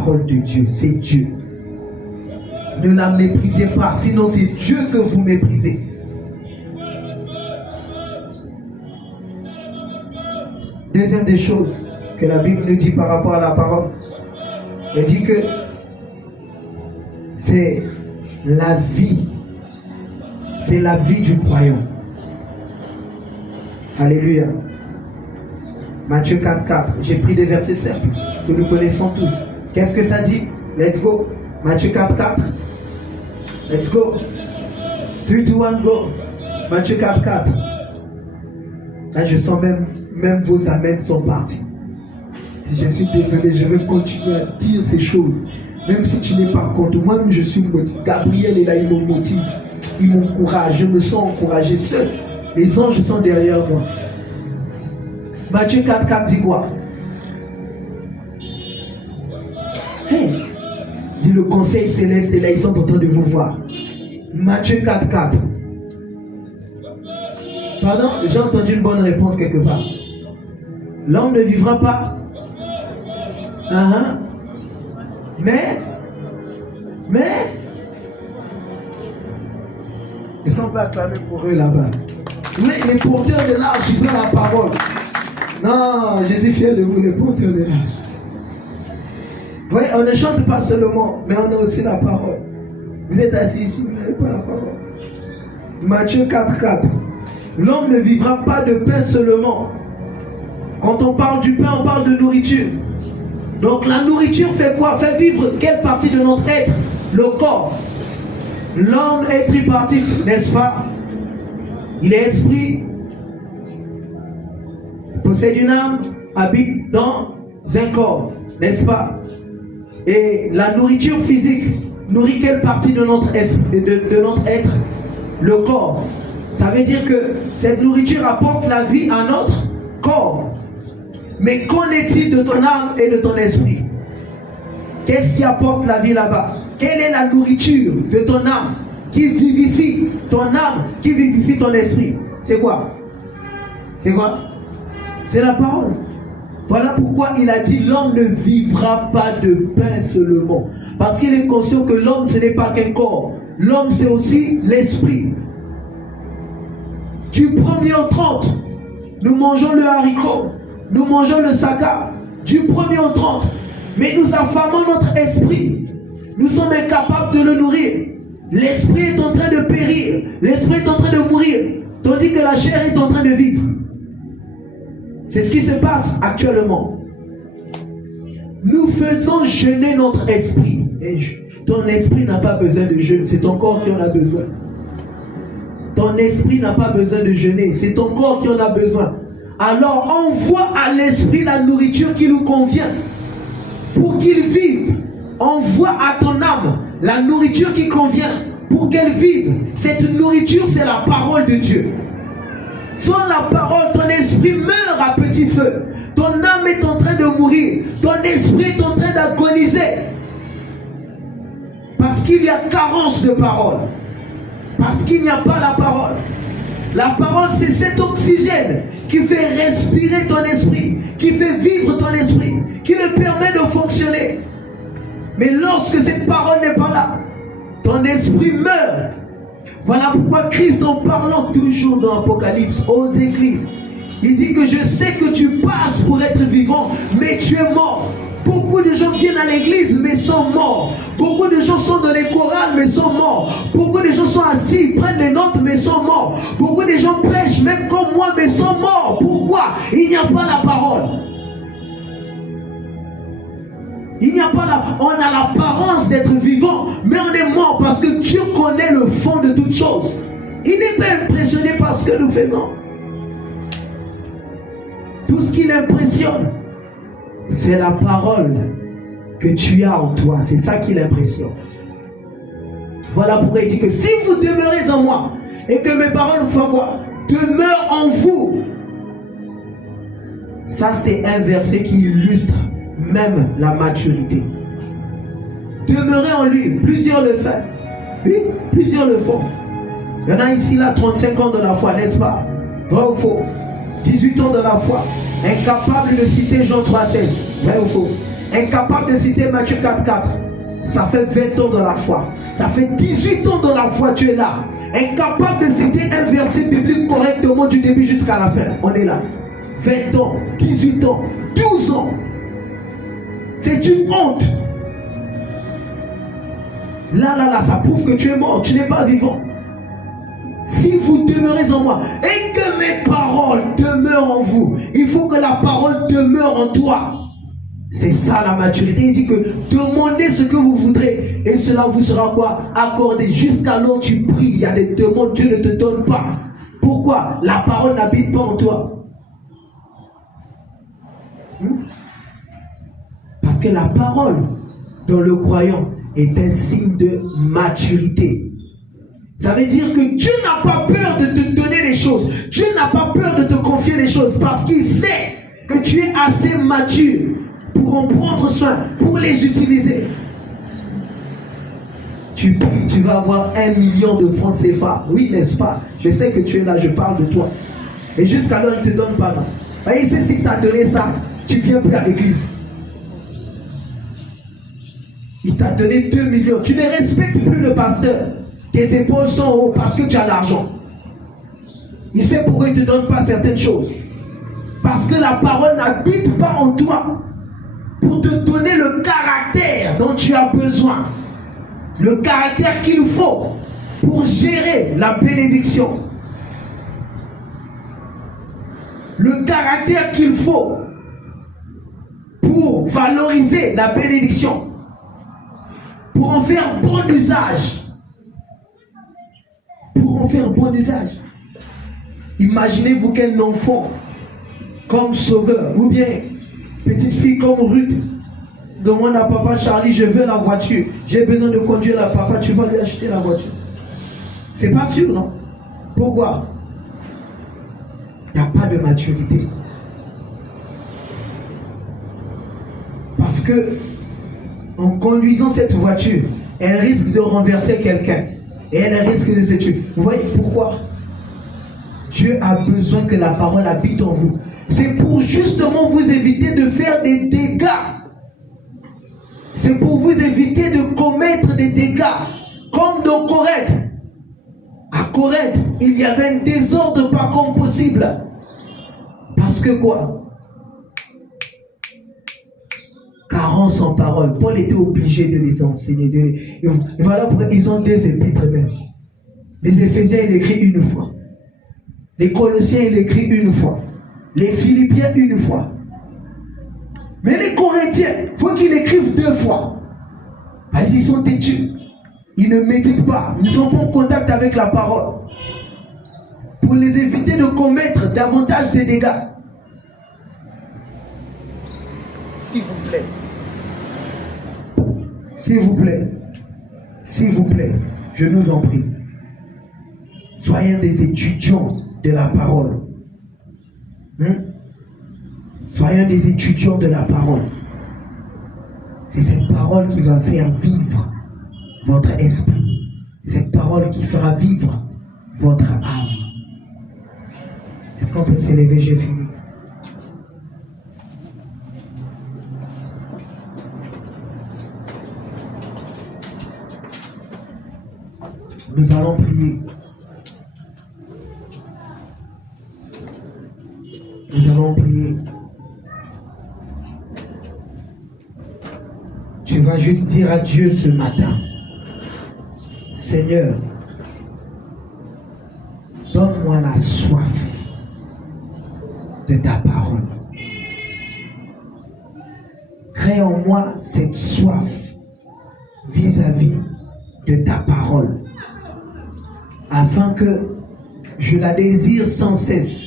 parole de Dieu, c'est Dieu. Ne la méprisez pas, sinon c'est Dieu que vous méprisez. Deuxième des choses que la Bible nous dit par rapport à la parole, elle dit que c'est la vie du croyant. Alléluia. Matthieu 4,4. J'ai pris des versets simples que nous connaissons tous. Qu'est-ce que ça dit? Let's go. Matthieu 4,4. Let's go. 3, 2, 1, go. Matthieu 4,4. Là, je sens même vos amens sont partis. Je suis désolé, je veux continuer à dire ces choses. Même si tu n'es pas contre, moi-même je suis motivé. Gabriel est là, il me motive. Il m'encourage, je me sens encouragé seul. Les anges sont derrière moi. Matthieu 4,4 dit quoi? Hey, dit le conseil céleste est là, ils sont en train de vous voir. Matthieu 4,4. Pardon, j'ai entendu une bonne réponse quelque part. L'homme ne vivra pas. Mais, est-ce qu'on peut acclamer pour eux là-bas? Oui, les porteurs de l'âge, ils ont la parole. Non, je suis fier de vous, les porteurs de l'âge. Oui, on ne chante pas seulement, mais on a aussi la parole. Vous êtes assis ici, vous n'avez pas la parole. Matthieu 4,4. L'homme ne vivra pas de pain seulement. Quand on parle du pain, on parle de nourriture. Donc la nourriture fait quoi? Fait vivre quelle partie de notre être? Le corps. L'homme est tripartite, n'est-ce pas? Il est esprit, possède une âme, habite dans un corps, n'est-ce pas? Et la nourriture physique nourrit quelle partie de notre être? Le corps. Ça veut dire que cette nourriture apporte la vie à notre corps. Mais qu'en est-il de ton âme et de ton esprit? Qu'est-ce qui apporte la vie là-bas? Quelle est la nourriture de ton âme qui vivifie ton âme, qui vivifie ton esprit? C'est quoi? C'est quoi? C'est la parole. Voilà pourquoi il a dit l'homme ne vivra pas de pain seulement. Parce qu'il est conscient que l'homme ce n'est pas qu'un corps. L'homme c'est aussi l'esprit. Du 1er au 30, nous mangeons le haricot, nous mangeons le saka. Du 1er au 30. Mais nous affamons notre esprit. Nous sommes incapables de le nourrir. L'esprit est en train de périr. L'esprit est en train de mourir. Tandis que la chair est en train de vivre. C'est ce qui se passe actuellement. Nous faisons jeûner notre esprit. Et ton esprit n'a pas besoin de jeûne. C'est ton corps qui en a besoin. Ton esprit n'a pas besoin de jeûner. C'est ton corps qui en a besoin. Alors envoie à l'esprit la nourriture qui nous convient. Pour qu'il vive. Envoie à ton âme la nourriture qui convient. Pour qu'elle vive. Cette nourriture, c'est la parole de Dieu. Sans la parole, ton esprit meurt à petit feu. Ton âme est en train de mourir. Ton esprit est en train d'agoniser. Parce qu'il y a carence de parole. Parce qu'il n'y a pas la parole. La parole, c'est cet oxygène qui fait respirer ton esprit, qui fait vivre ton esprit, qui le permet de fonctionner. Mais lorsque cette parole n'est pas là, ton esprit meurt. Voilà pourquoi Christ, en parlant toujours dans l'Apocalypse aux églises, il dit que je sais que tu passes pour être vivant, mais tu es mort. Beaucoup de gens viennent à l'église, mais sont morts. Beaucoup de gens sont dans les chorales, mais sont morts. Beaucoup de gens sont assis, prennent les notes, mais sont morts. Beaucoup de gens prêchent, même comme moi, mais sont morts. Pourquoi? Il n'y a pas la parole. Il n'y a pas la... On a l'apparence d'être vivant, mais on est mort parce que Dieu connaît le fond de toutes choses. Il n'est pas impressionné par ce que nous faisons. Tout ce qui l'impressionne, c'est la parole que tu as en toi. C'est ça qui l'impressionne. Voilà pourquoi il dit que si vous demeurez en moi et que mes paroles font quoi? Demeurent en vous. Ça, c'est un verset qui illustre même la maturité. Demeurez en lui. Plusieurs le font. Oui, plusieurs le font. Il y en a ici là 35 ans de la foi, n'est-ce pas? Vrai ou faux? 18 ans de la foi. Incapable de citer Jean 3,16. Vrai ou faux? incapable de citer Matthieu 4,4. Ça fait 20 ans dans la foi. Ça fait 18 ans dans la foi, tu es là. Incapable de citer un verset biblique correctement du début jusqu'à la fin. On est là. 20 ans, 18 ans, 12 ans. C'est une honte. Là, ça prouve que tu es mort, tu n'es pas vivant. Si vous demeurez en moi et que mes paroles demeurent en vous, il faut que la parole demeure en toi. C'est ça la maturité. Il dit que demandez ce que vous voudrez et cela vous sera quoi? Accordé. Jusqu'alors tu pries, il y a des demandes, Dieu ne te donne pas. Pourquoi? La parole n'habite pas en toi. Parce que la parole dans le croyant est un signe de maturité. Ça veut dire que Dieu n'a pas peur de te donner les choses. Dieu n'a pas peur de te confier les choses parce qu'il sait que tu es assez mature pour en prendre soin, pour les utiliser. Tu pries, tu vas avoir 1 million de francs CFA. Oui, n'est-ce pas? Je sais que tu es là, je parle de toi. Et jusqu'alors, il ne te donne pas. Et il sait s'il t'a donné ça, tu ne viens plus à l'église. Il t'a donné 2 millions. Tu ne respectes plus le pasteur. Tes épaules sont hautes parce que tu as l'argent. Il sait pourquoi il ne te donne pas certaines choses. Parce que la parole n'habite pas en toi pour te donner le caractère dont tu as besoin. Le caractère qu'il faut pour gérer la bénédiction. Le caractère qu'il faut pour valoriser la bénédiction. Pour en faire bon usage. Pour en faire bon usage. Imaginez-vous qu'un enfant comme Sauveur ou bien petite fille comme Ruth demande à papa Charlie, je veux la voiture, j'ai besoin de conduire la papa, tu vas lui acheter la voiture. C'est pas sûr, non? Pourquoi? Il n'y a pas de maturité. Parce que en conduisant cette voiture, elle risque de renverser quelqu'un et elle risque de se tuer. Vous voyez pourquoi? Dieu a besoin que la parole habite en vous. C'est pour justement vous éviter de faire des dégâts. C'est pour vous éviter de commettre des dégâts. Comme dans Corinthe. À Corinthe, il y avait un désordre pas comme possible. Parce que quoi? Carence en parole. Paul était obligé de les enseigner. Et voilà pourquoi ils ont 2 épîtres même. Les Éphésiens, il écrit une fois. Les Colossiens, il écrit une fois. Les Philippiens, une fois. Mais les Corinthiens, il faut qu'ils écrivent 2 fois. Parce qu'ils sont têtus. Ils ne méditent pas. Ils ne sont pas en contact avec la parole. Pour les éviter de commettre davantage de dégâts. S'il vous plaît. S'il vous plaît. S'il vous plaît. Je nous en prie. Soyez des étudiants de la parole. Soyons des étudiants de la parole. C'est cette parole qui va faire vivre votre esprit. Cette parole qui fera vivre votre âme. Est-ce qu'on peut s'élever? J'ai fini. Nous allons prier. Nous allons prier. Tu vas juste dire à Dieu ce matin, Seigneur, donne-moi la soif de ta parole. Crée en moi cette soif vis-à-vis de ta parole, afin que je la désire sans cesse.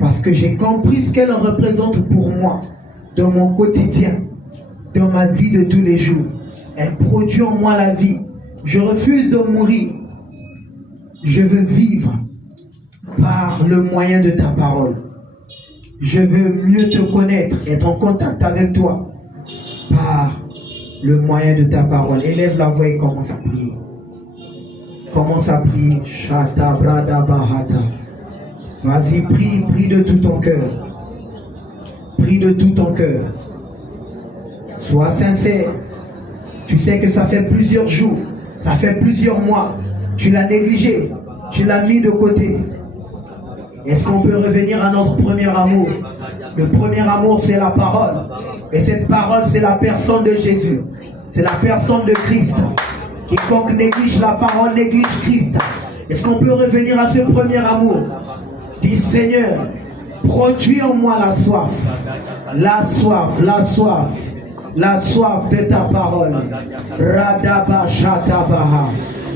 Parce que j'ai compris ce qu'elle représente pour moi dans mon quotidien, dans ma vie de tous les jours. Elle produit en moi la vie. Je refuse de mourir. Je veux vivre par le moyen de ta parole. Je veux mieux te connaître, être en contact avec toi par le moyen de ta parole. Élève la voix et commence à prier. Commence à prier. Shata brada bahata. Vas-y, prie, prie de tout ton cœur. Prie de tout ton cœur. Sois sincère. Tu sais que ça fait plusieurs jours, ça fait plusieurs mois. Tu l'as négligé, tu l'as mis de côté. Est-ce qu'on peut revenir à notre premier amour? Le premier amour, c'est la parole. Et cette parole, c'est la personne de Jésus. C'est la personne de Christ. Quiconque néglige la parole, néglige Christ. Est-ce qu'on peut revenir à ce premier amour? Dis Seigneur, produis en moi la soif. La soif, la soif. La soif de ta parole. Radaba shatabaha.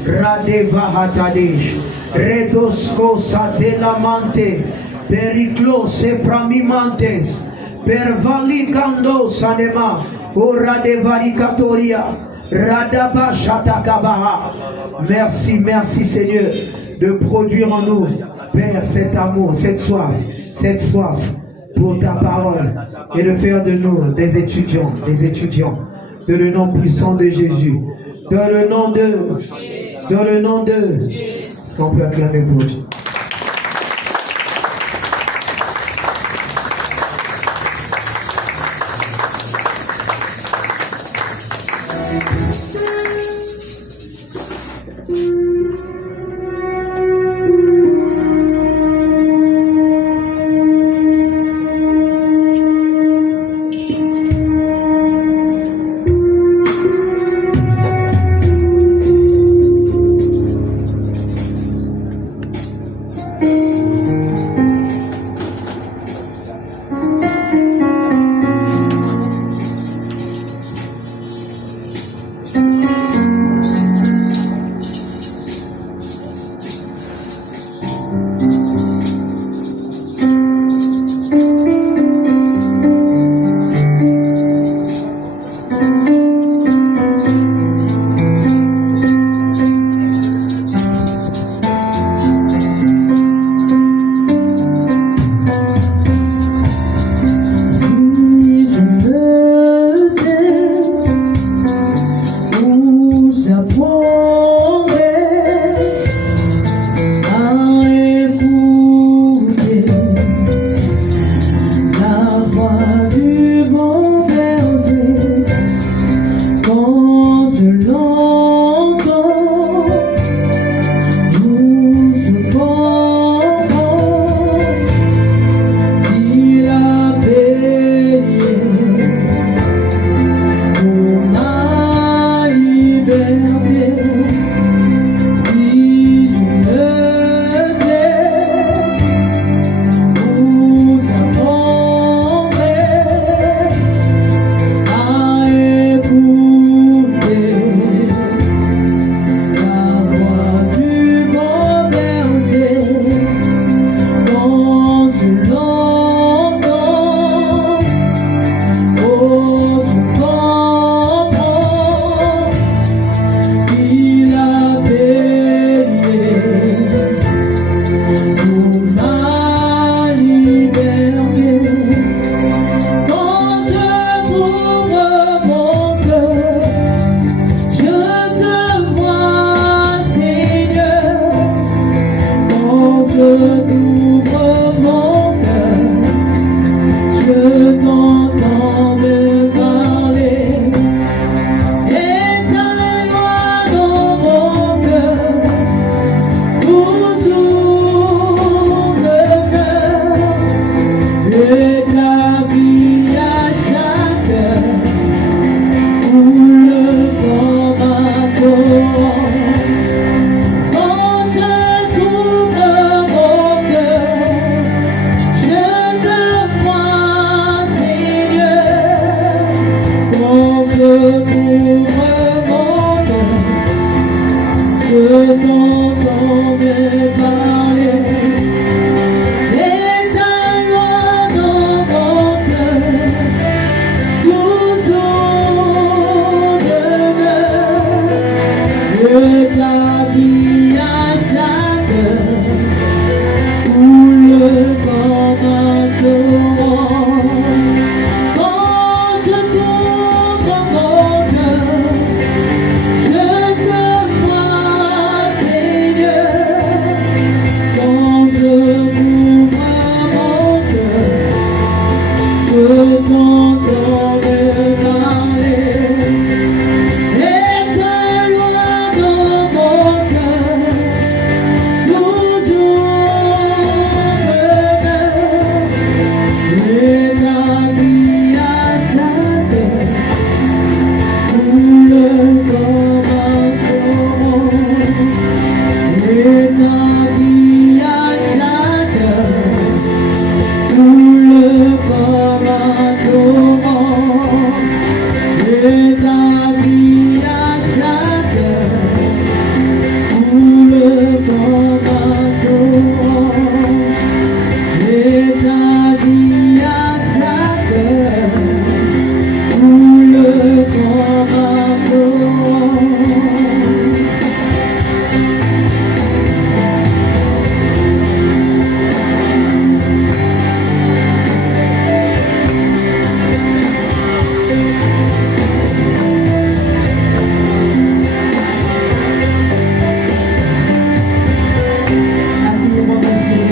Radeva hatadesh. Redosko satelamante. Periclo sepramimantes. Pervalicando sanema. Ora de varicatoria. Radaba shatakabaha. Merci, merci Seigneur de produire en nous, Père, cet amour, cette soif pour ta parole et de faire de nous des étudiants, de le nom puissant de Jésus, dans le nom de, est-ce qu'on peut acclamer pour Dieu?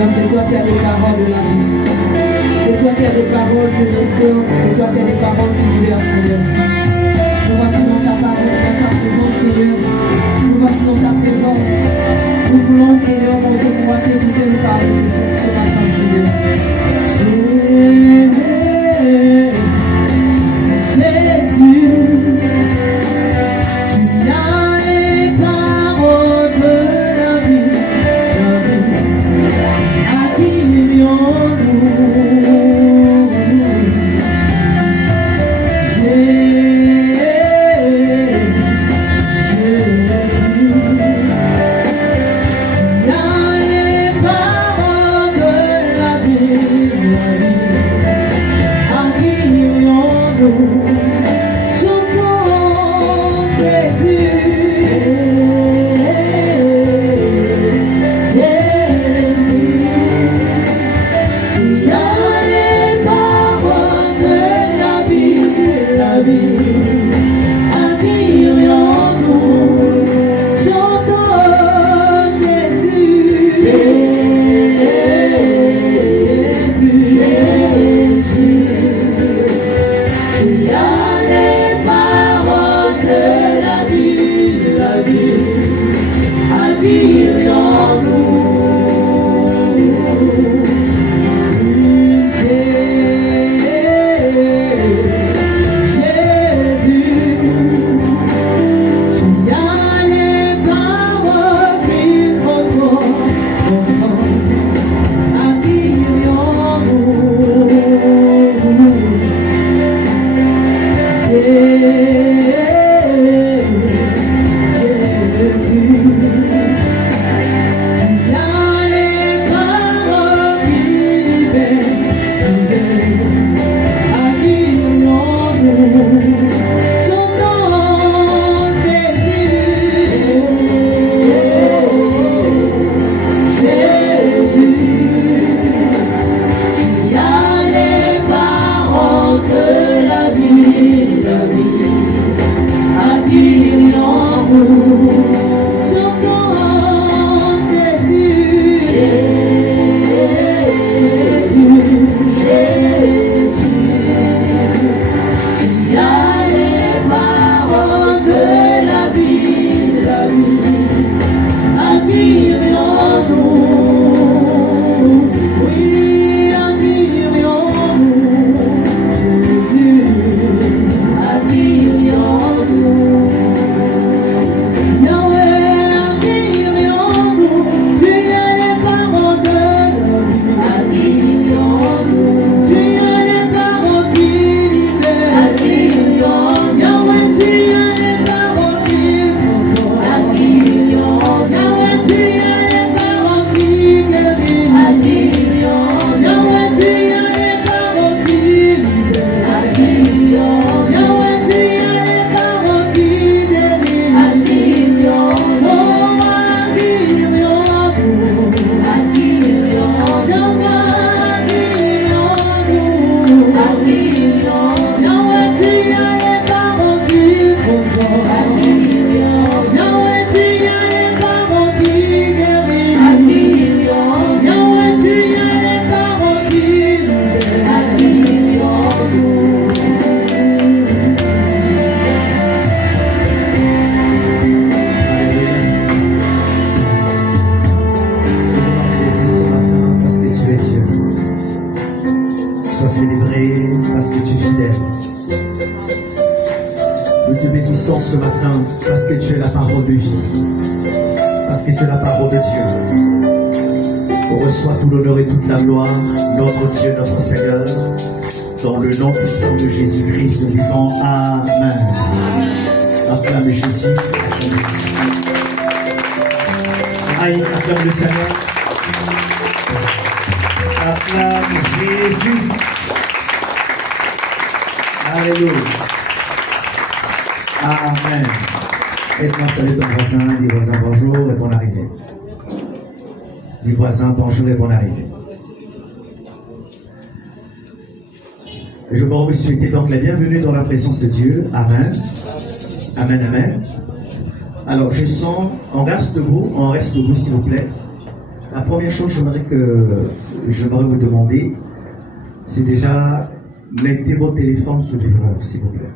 Seigneur, c'est toi qui as les paroles de la vie. C'est toi qui as les paroles de l'essor. C'est toi qui as les paroles du libère, Seigneur. Nous voici dans ta parole, dans ta présence, Seigneur. Nous voici dans ta présence. Nous voulons, Seigneur, mon Dieu, pouvoir t'écouter nous parler ce matin, Seigneur. Bonjour et bonne arrivée. Je peux vous souhaiter donc la bienvenue dans la présence de Dieu. Amen. Amen, amen. Alors, je sens, on reste debout s'il vous plaît. La première chose que j'aimerais vous demander, c'est déjà mettez vos téléphones sur vibreur, s'il vous plaît.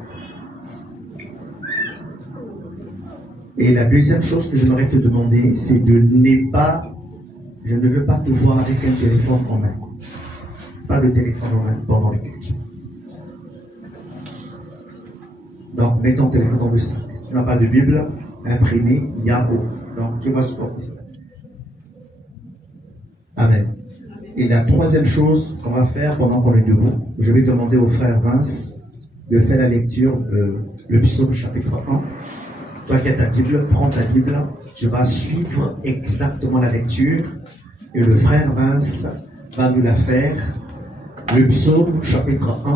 Et la deuxième chose que j'aimerais te demander, c'est je ne veux pas te voir avec un téléphone en main. Pas de téléphone en main pendant le culte. Donc, mets ton téléphone dans le sac. Si tu n'as pas de Bible imprimée, il y a haut. Donc, tu vas supporter ça. Amen. Et la troisième chose qu'on va faire pendant qu'on est debout, je vais demander au frère Vince de faire la lecture le psaume chapitre 1. Toi qui as ta Bible, prends ta Bible, tu vas suivre exactement la lecture et le frère Vince va nous la faire. Le psaume chapitre 1,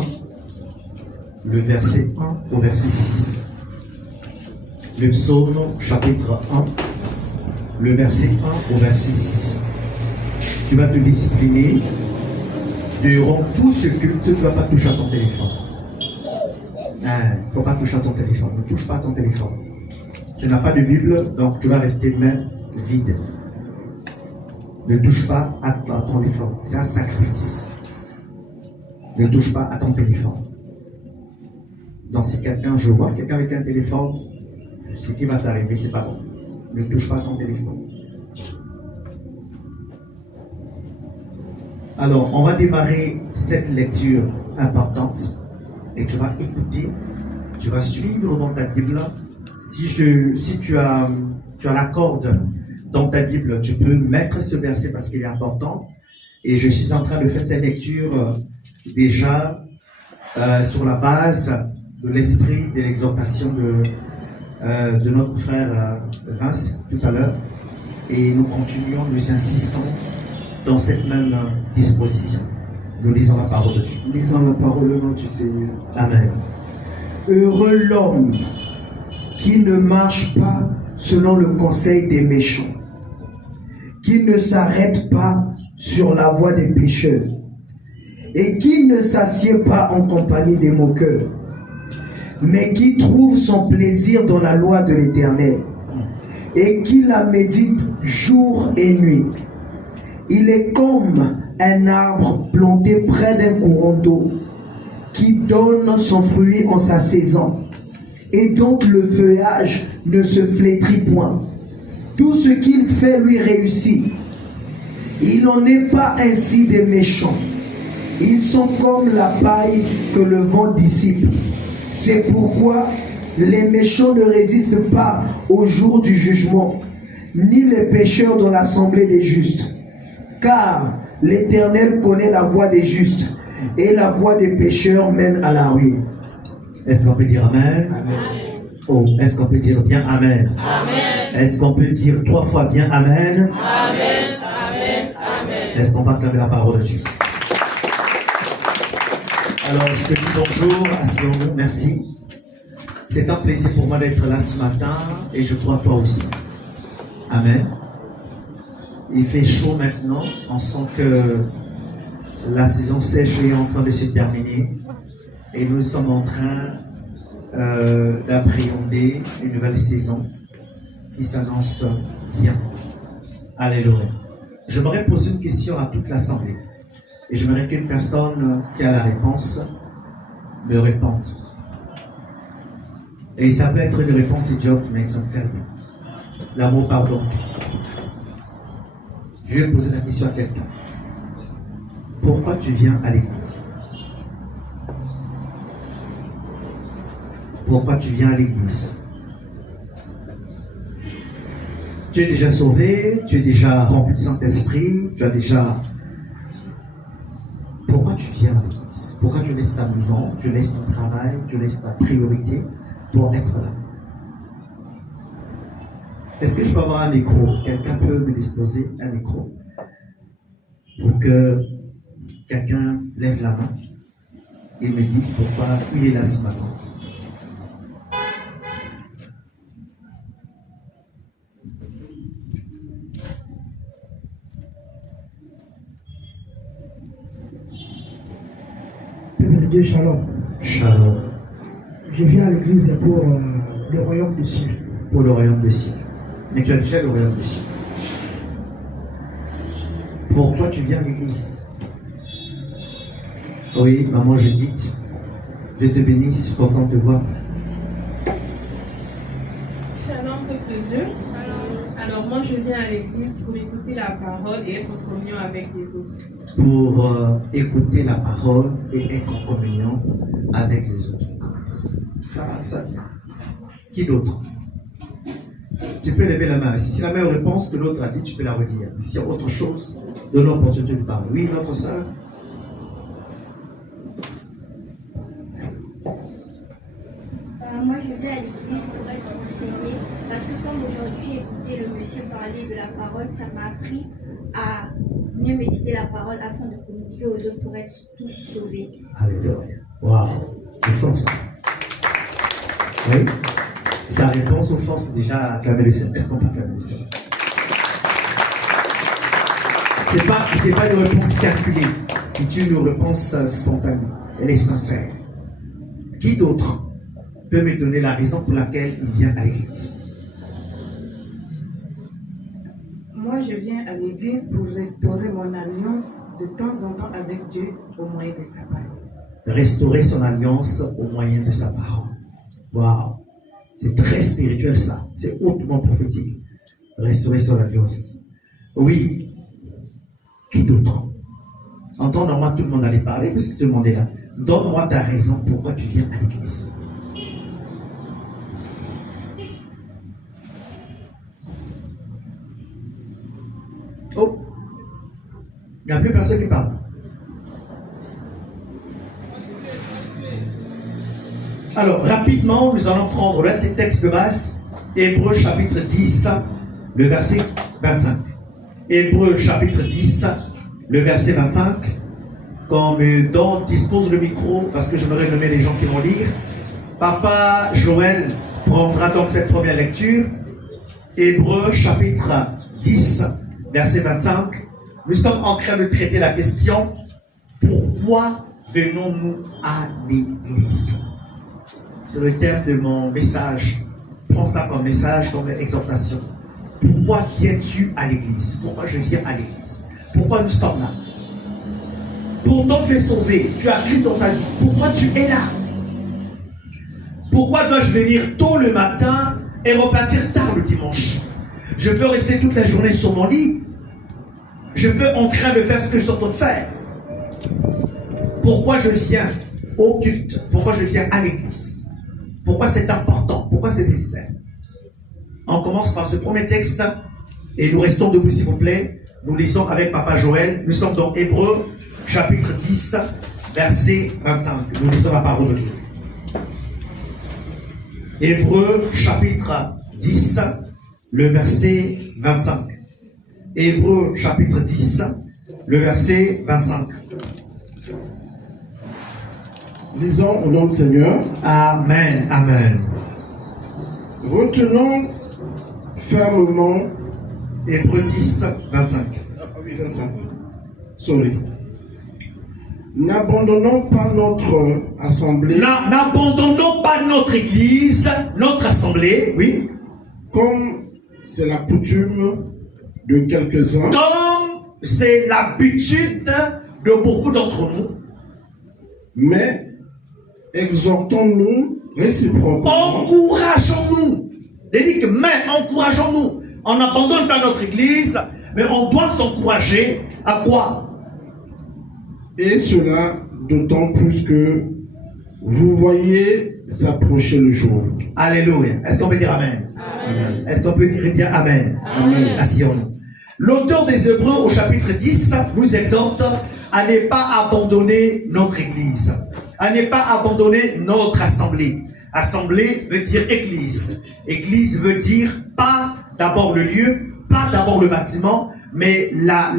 le verset 1 au verset 6. Le psaume chapitre 1, le verset 1 au verset 6. Tu vas te discipliner. Durant tout ce culte, tu ne vas pas toucher à ton téléphone. Il ne faut pas toucher à ton téléphone. Ne touche pas à ton téléphone. Tu n'as pas de Bible, donc tu vas rester main vide. Ne touche pas à ton téléphone. C'est un sacrifice. Ne touche pas à ton téléphone. Donc si je vois quelqu'un avec un téléphone, ce qui va t'arriver, c'est pas bon. Ne touche pas à ton téléphone. Alors, on va démarrer cette lecture importante et tu vas écouter, tu vas suivre dans ta Bible. Si tu as la corde dans ta Bible, tu peux mettre ce verset parce qu'il est important. Et je suis en train de faire cette lecture déjà sur la base de l'esprit de l'exhortation de notre frère Vince tout à l'heure. Et nous continuons, nous insistons dans cette même disposition. Nous lisons la parole de Dieu. Lisons la parole au nom du Seigneur. Amen. Heureux l'homme qui ne marche pas selon le conseil des méchants, qui ne s'arrête pas sur la voie des pécheurs, et qui ne s'assied pas en compagnie des moqueurs, mais qui trouve son plaisir dans la loi de l'Éternel, et qui la médite jour et nuit. Il est comme un arbre planté près d'un courant d'eau, qui donne son fruit en sa saison, et dont le feuillage ne se flétrit point. Tout ce qu'il fait lui réussit. Il n'en est pas ainsi des méchants. Ils sont comme la paille que le vent dissipe. C'est pourquoi les méchants ne résistent pas au jour du jugement, ni les pécheurs dans l'assemblée des justes. Car l'Éternel connaît la voie des justes, et la voie des pécheurs mène à la ruine. Est-ce qu'on peut dire Amen? Amen. Oh, est-ce qu'on peut dire bien Amen? Amen. Est-ce qu'on peut dire 3 fois bien Amen? Amen. Amen. Amen. Est-ce qu'on va acclamer la parole de Dieu? Alors, je te dis bonjour, asseyons-nous, merci. C'est un plaisir pour moi d'être là ce matin et je crois toi aussi. Amen. Il fait chaud maintenant, on sent que la saison sèche est en train de se terminer et nous sommes en train d'appréhender une nouvelle saison qui s'annonce bien. Alléluia. J'aimerais poser une question à toute l'assemblée et j'aimerais qu'une personne qui a la réponse me réponde. Et ça peut être une réponse idiote, mais ça ne fait rien. L'amour pardonne. Je vais poser la question à quelqu'un. Pourquoi tu viens à l'église? Pourquoi tu viens à l'église? Tu es déjà sauvé, tu es déjà rempli du Saint-Esprit, tu as déjà... Pourquoi tu viens à l'église? Pourquoi tu laisses ta maison, tu laisses ton travail, tu laisses ta priorité pour être là? Est-ce que je peux avoir un micro? Quelqu'un peut me disposer un micro pour que quelqu'un lève la main et me dise pourquoi il est là ce matin. Peuple de Dieu, shalom. Shalom. Je viens à l'église pour le royaume des cieux. Pour le royaume des cieux. Mais tu as déjà le royaume des cieux. Pourquoi tu viens à l'église? Oui, maman Judith, Dieu te bénisse, je suis content de te voir. Shalom, peuple de Dieu. Alors moi je viens à l'église pour écouter la parole et être en communion avec les autres. Pour écouter la parole et être en communion avec les autres. Ça vient. Qui d'autre? Tu peux lever la main. Si la même réponse que l'autre a dit, tu peux la redire. S'il y a autre chose, donne l'opportunité de parler. Oui, notre sœur. Moi, je viens à l'église pour être enseignée parce que comme aujourd'hui j'ai écouté le monsieur parler de la parole, ça m'a appris à mieux méditer la parole afin de communiquer aux autres pour être tous sauvés. Alléluia. Waouh, c'est fort ça. Oui. Sa réponse aux forces déjà à acclamer le Seigneur. Est-ce qu'on peut acclamer le Seigneur? C'est pas une réponse calculée. C'est une réponse spontanée. Elle est sincère. Qui d'autre peut me donner la raison pour laquelle il vient à l'église? Moi, je viens à l'église pour restaurer mon alliance de temps en temps avec Dieu au moyen de sa parole. Restaurer son alliance au moyen de sa parole. Waouh! C'est très spirituel ça. C'est hautement prophétique. Restaurer son alliance. Oui. Qui d'autre? En temps normal, tout le monde allait parler parce que tout le monde est là. Donne-moi ta raison pourquoi tu viens à l'église. Oh, il n'y a plus personne qui parle. Alors, rapidement, nous allons prendre l'un des textes de base, Hébreux chapitre 10, le verset 25. Hébreux chapitre 10, le verset 25. Comme Don dispose le micro, parce que je voudrais nommer les gens qui vont lire, Papa Joël prendra donc cette première lecture. Hébreux chapitre 10, verset 25. Nous sommes en train de traiter la question: pourquoi venons-nous à l'église? C'est le thème de mon message. Prends ça comme message, comme exhortation. Pourquoi viens-tu à l'église? Pourquoi je viens à l'église? Pourquoi nous sommes là? Pourtant tu es sauvé, tu as Christ dans ta vie. Pourquoi tu es là? Pourquoi dois-je venir tôt le matin et repartir tard le dimanche? Je peux rester toute la journée sur mon lit. Je peux en train de faire ce que je suis en train de faire. Pourquoi je viens au culte? Pourquoi je viens à l'église? Pourquoi c'est important? Pourquoi c'est nécessaire? On commence par ce premier texte et nous restons debout s'il vous plaît. Nous lisons avec Papa Joël. Nous sommes dans Hébreux chapitre 10, verset 25. Nous lisons la parole de Dieu. Hébreux chapitre 10, le verset 25. Hébreux chapitre 10, le verset 25. Lisons au nom du Seigneur. Amen, amen. Retenons fermement. Hébreux 10, 25. Oui, 25. Sorry. N'abandonnons pas notre assemblée. N'abandonnons pas notre église, notre assemblée, oui. Comme c'est la coutume de quelques-uns. Comme c'est l'habitude de beaucoup d'entre nous. Mais exhortons-nous réciproquement. Encourageons-nous. Mais encourageons-nous. On n'abandonne pas notre église, mais on doit s'encourager à quoi? Et cela d'autant plus que vous voyez s'approcher le jour. Alléluia. Est-ce qu'on peut dire Amen? Amen. Est-ce qu'on peut dire bien Amen? Amen. Asseyons-nous. L'auteur des Hébreux au chapitre 10 nous exhorte à ne pas abandonner notre église, à ne pas abandonner notre assemblée. Assemblée veut dire église. Église veut dire pas d'abord le lieu, pas d'abord le bâtiment, mais la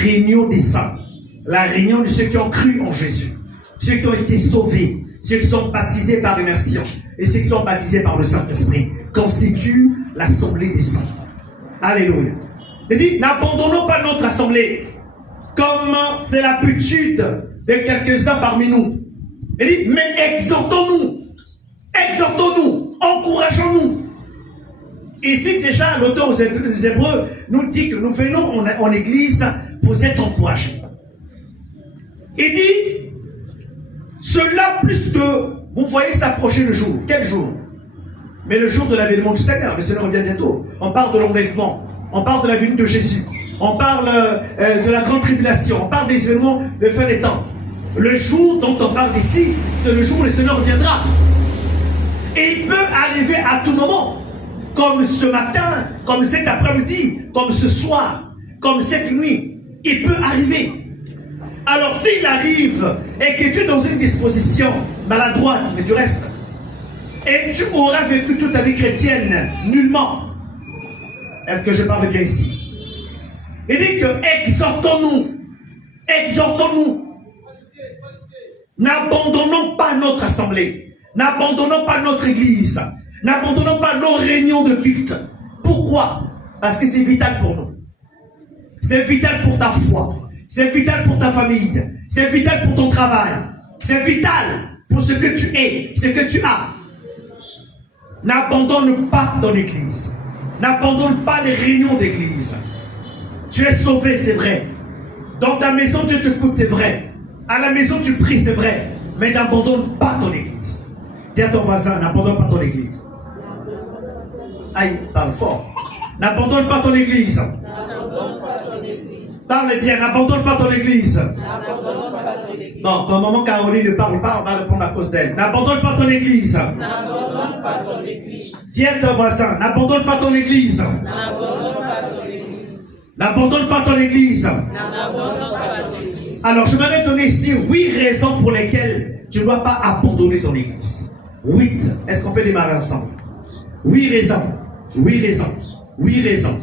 réunion des saints. La réunion de ceux qui ont cru en Jésus, ceux qui ont été sauvés, ceux qui sont baptisés par l'immersion et ceux qui sont baptisés par le Saint-Esprit constituent l'assemblée des saints. Alléluia. Il dit, n'abandonnons pas notre assemblée comme c'est l'habitude de quelques-uns parmi nous. Il dit, mais exhortons-nous, encourageons-nous. Ici déjà, l'auteur aux Hébreux nous dit que nous venons en église vous êtes encouragés. Il dit, cela plus que vous voyez s'approcher le jour. Quel jour? Mais le jour de l'avènement du Seigneur. Le Seigneur revient bientôt. On parle de l'enlèvement. On parle de la venue de Jésus. On parle de la grande tribulation. On parle des événements de fin des temps. Le jour dont on parle ici, c'est le jour où le Seigneur reviendra. Et il peut arriver à tout moment. Comme ce matin, comme cet après-midi, comme ce soir, comme cette nuit. Il peut arriver. Alors s'il arrive et que tu es dans une disposition maladroite, mais du reste, et tu auras vécu toute ta vie chrétienne nullement. Est-ce que je parle bien ici? Il dit que exhortons-nous, n'abandonnons pas notre assemblée, n'abandonnons pas notre église, n'abandonnons pas nos réunions de culte. Pourquoi? Parce que c'est vital pour nous. C'est vital pour ta foi. C'est vital pour ta famille. C'est vital pour ton travail. C'est vital pour ce que tu es, ce que tu as. N'abandonne pas ton église. N'abandonne pas les réunions d'église. Tu es sauvé, c'est vrai. Dans ta maison, Dieu t'écoute, c'est vrai. À la maison, tu pries, c'est vrai. Mais n'abandonne pas ton église. Dis à ton voisin, n'abandonne pas ton église. Aïe, parle fort. N'abandonne pas ton église. Parle bien, n'abandonne pas ton église. Non, ton maman Caroline ne parle pas, on va répondre à cause d'elle. N'abandonne pas ton église. N'abandonne pas ton église. Dis à ton voisin, n'abandonne pas ton église. N'abandonne pas ton église. Alors, je m'avais donné ici 8 raisons pour lesquelles tu ne dois pas abandonner ton église. 8. Est-ce qu'on peut démarrer ensemble? 8 raisons. 8 raisons. 8 raisons.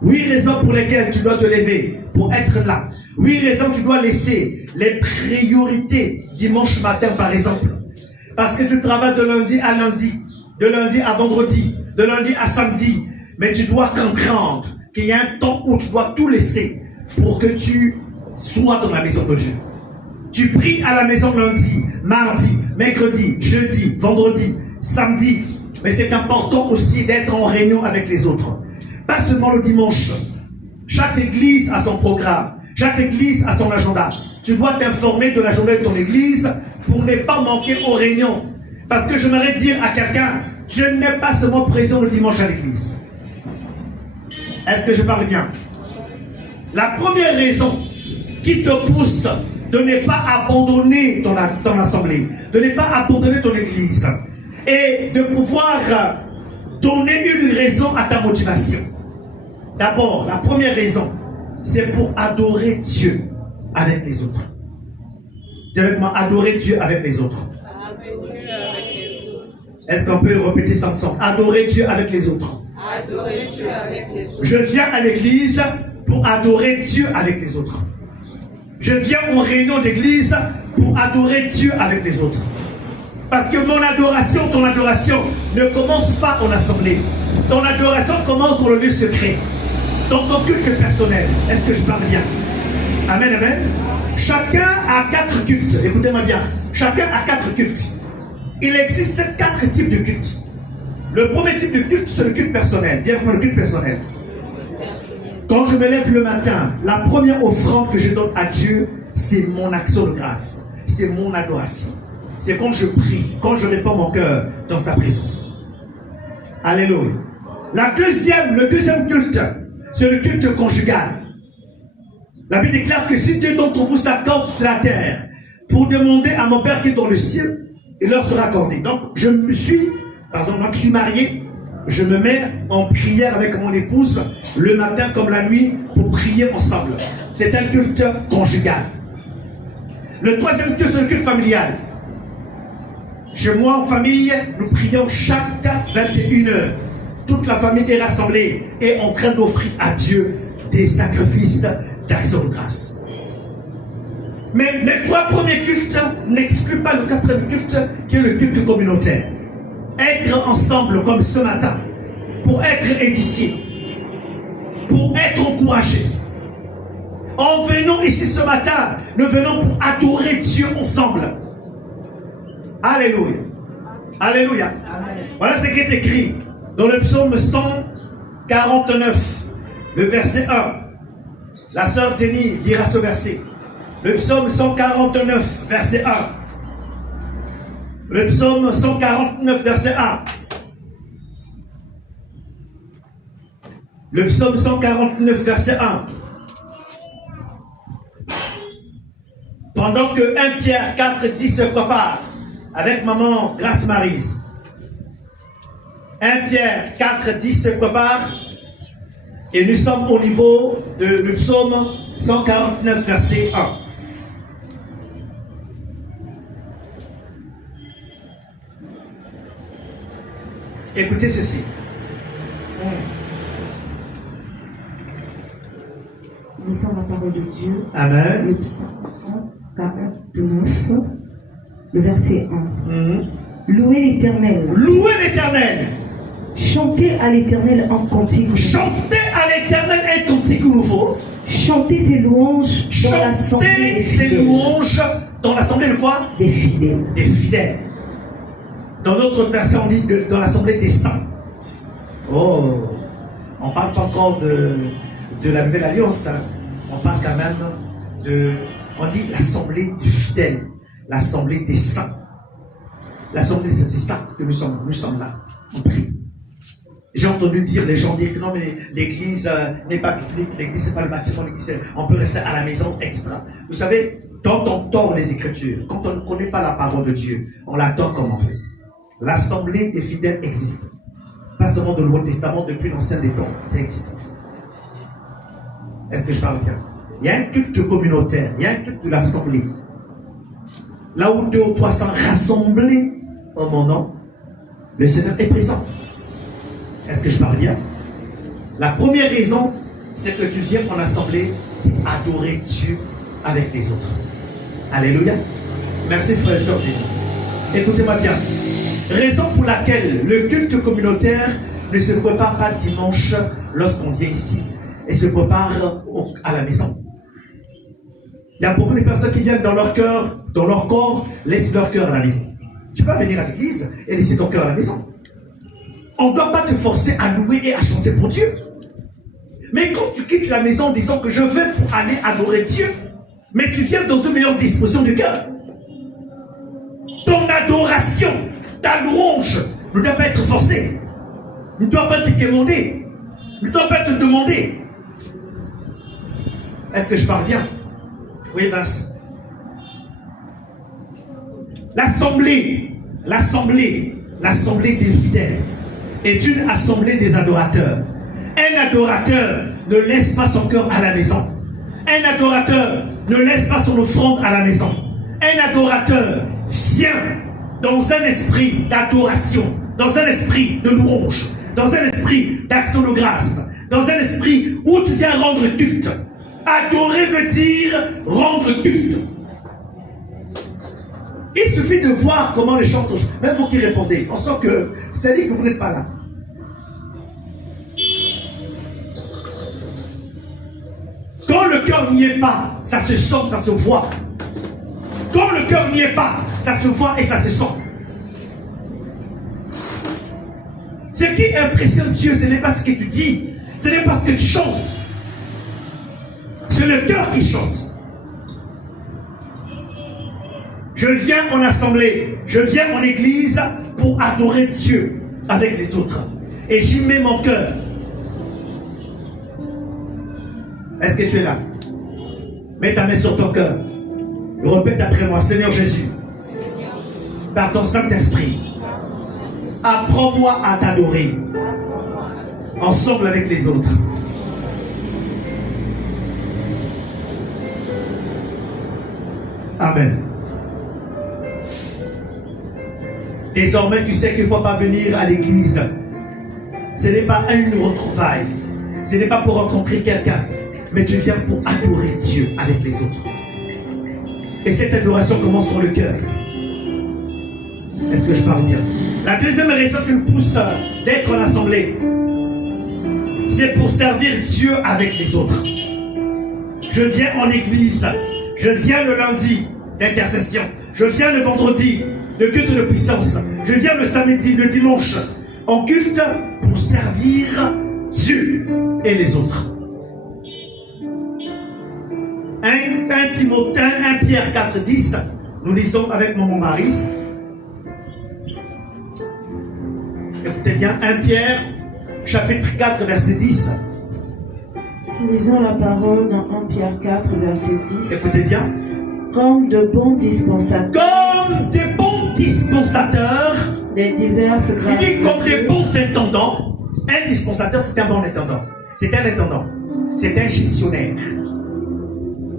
8 raisons pour lesquelles tu dois te lever pour être là. 8 raisons que tu dois laisser les priorités dimanche matin, par exemple. Parce que tu travailles de lundi à lundi, de lundi à vendredi, de lundi à samedi. Mais tu dois comprendre qu'il y a un temps où tu dois tout laisser pour que tu sois dans la maison de Dieu. Tu pries à la maison lundi, mardi, mercredi, jeudi, vendredi, samedi. Mais c'est important aussi d'être en réunion avec les autres. Pas seulement le dimanche. Chaque église a son programme. Chaque église a son agenda. Tu dois t'informer de la journée de ton église pour ne pas manquer aux réunions. Parce que j'aimerais dire à quelqu'un, je n'ai pas seulement présent le dimanche à l'église. Est-ce que je parle bien? La première raison qui te pousse de ne pas abandonner ton assemblée, de ne pas abandonner ton église, et de pouvoir donner une raison à ta motivation. D'abord, la première raison, c'est pour adorer Dieu avec les autres. Dis avec moi, adorer Dieu avec les autres. Est-ce qu'on peut le répéter sans son? Adorer Dieu avec les autres. Adorer Dieu avec les autres. Je viens à l'église pour adorer Dieu avec les autres. Je viens en réunion d'église pour adorer Dieu avec les autres. Parce que mon adoration, ton adoration, ne commence pas en assemblée. Ton adoration commence dans le lieu secret. Dans ton culte personnel. Est-ce que je parle bien? Amen, amen. Chacun a 4 cultes. Écoutez-moi bien. Chacun a 4 cultes. Il existe 4 types de cultes. Le premier type de culte, c'est le culte personnel. Dis-moi le culte personnel. Quand je me lève le matin, la première offrande que je donne à Dieu, c'est mon action de grâce. C'est mon adoration. C'est quand je prie, quand je répands mon cœur dans sa présence. Alléluia. Le deuxième culte, c'est le culte conjugal. La Bible déclare que si Dieu d'entre vous s'accorde sur la terre pour demander à mon Père qui est dans le ciel, il leur sera accordé. Donc, je me suis, par exemple, moi qui suis marié, je me mets en prière avec mon épouse le matin comme la nuit pour prier ensemble. C'est un culte conjugal. Le troisième culte, c'est le culte familial. Chez moi, en famille, nous prions chaque 21h. Toute la famille est rassemblée et en train d'offrir à Dieu des sacrifices d'action de grâce. Mais les 3 premiers cultes n'excluent pas le 4e culte qui est le culte communautaire. Être ensemble comme ce matin pour être édifié, pour être encouragé. En venant ici ce matin, nous venons pour adorer Dieu ensemble. Alléluia. Alléluia. Voilà ce qui est écrit dans le psaume 149, le verset 1. La sœur Jenny lira ce verset. Le psaume 149, verset 1. Le psaume 149, verset 1. Le psaume 149, verset 1. Pendant que 1 Pierre 4, 10 se prépare avec maman Grace Maryse. 1 Pierre 4, 10 se prépare et nous sommes au niveau de le psaume 149, verset 1. Écoutez ceci. Lisons la parole de Dieu. Amen. Le psaume 149, le verset 1. Louez l'Éternel. Louez l'Éternel. Chantez à l'Éternel un cantique. Chantez à l'Éternel un cantique nouveau. Chantez ses louanges dans l'assemblée Chantez ses louanges dans l'assemblée de quoi? Des fidèles. Des fidèles. Dans notre version, on dit dans l'assemblée des saints. Oh, on ne parle pas encore de la nouvelle alliance. Hein. On parle quand même on dit l'assemblée des fidèles, l'assemblée des saints. L'assemblée, c'est ça que nous sommes là. On prie. J'ai entendu dire, les gens dire que non, mais l'église n'est pas publique, l'église c'est pas le bâtiment, l'église on peut rester à la maison, etc. Vous savez, quand on tord les Écritures, quand on ne connaît pas la parole de Dieu, on la tord comme on fait. L'assemblée des fidèles existe. Pas seulement de l'Ancien Testament, depuis l'Ancien des temps, ça existe. Est-ce que je parle bien? Il y a un culte communautaire, il y a un culte de l'assemblée. Là où 2 ou 300 rassemblés en mon nom, le Seigneur est présent. Est-ce que je parle bien? La première raison, c'est que tu viens en assemblée adorer Dieu avec les autres. Alléluia. Merci frère et sœur. Écoutez-moi bien. Raison pour laquelle le culte communautaire ne se prépare pas dimanche lorsqu'on vient ici et se prépare à la maison. Il y a beaucoup de personnes qui viennent dans leur cœur, dans leur corps, laissent leur cœur à la maison. Tu peux venir à l'église et laisser ton cœur à la maison. On ne doit pas te forcer à louer et à chanter pour Dieu. Mais quand tu quittes la maison en disant que je vais pour aller adorer Dieu, mais tu viens dans une meilleure disposition du cœur. Ton adoration, ta louange ne doit pas être forcée, ne doit pas être demandée, ne doit pas être demandée. Est-ce que je parle bien? Oui, Vince. L'assemblée des fidèles est une assemblée des adorateurs. Un adorateur ne laisse pas son cœur à la maison. Un adorateur ne laisse pas son offrande à la maison. Un adorateur vient dans un esprit d'adoration, dans un esprit de louange, dans un esprit d'action de grâce, dans un esprit où tu viens rendre culte. Adorer veut dire rendre culte. Il suffit de voir comment les chants, même vous qui répondez, on sent que c'est dit que vous n'êtes pas là. Quand le cœur n'y est pas, ça se sent, ça se voit. Quand le cœur n'y est pas, ça se voit et ça se sent. Ce qui impressionne Dieu, ce n'est pas ce que tu dis, ce n'est pas ce que tu chantes. C'est le cœur qui chante. Je viens en assemblée, je viens en église pour adorer Dieu avec les autres. Et j'y mets mon cœur. Est-ce que tu es là? Mets ta main sur ton cœur. Répète après moi, Seigneur Jésus, par ton Saint-Esprit, apprends-moi à t'adorer ensemble avec les autres. Amen. Désormais, tu sais qu'il ne faut pas venir à l'église. Ce n'est pas une retrouvaille. Ce n'est pas pour rencontrer quelqu'un. Mais tu viens pour adorer Dieu avec les autres. Et cette adoration commence par le cœur. Est-ce que je parle bien? La deuxième raison qui me pousse d'être en assemblée, c'est pour servir Dieu avec les autres. Je viens en église. Je viens le lundi d'intercession. Je viens le vendredi de culte de puissance. Je viens le samedi, le dimanche en culte pour servir Dieu et les autres. 1 Pierre 4, 10. Nous lisons avec mon mari. Écoutez bien, 1 Pierre, chapitre 4, verset 10. Lisons la parole dans 1 Pierre 4, verset 10. Écoutez bien. Comme de bons dispensateurs. Comme des bons dispensateurs. Des diverses grâces. Il dit comme des bons intendants. Un dispensateur, c'est un bon intendant. C'est un intendant. C'est un gestionnaire.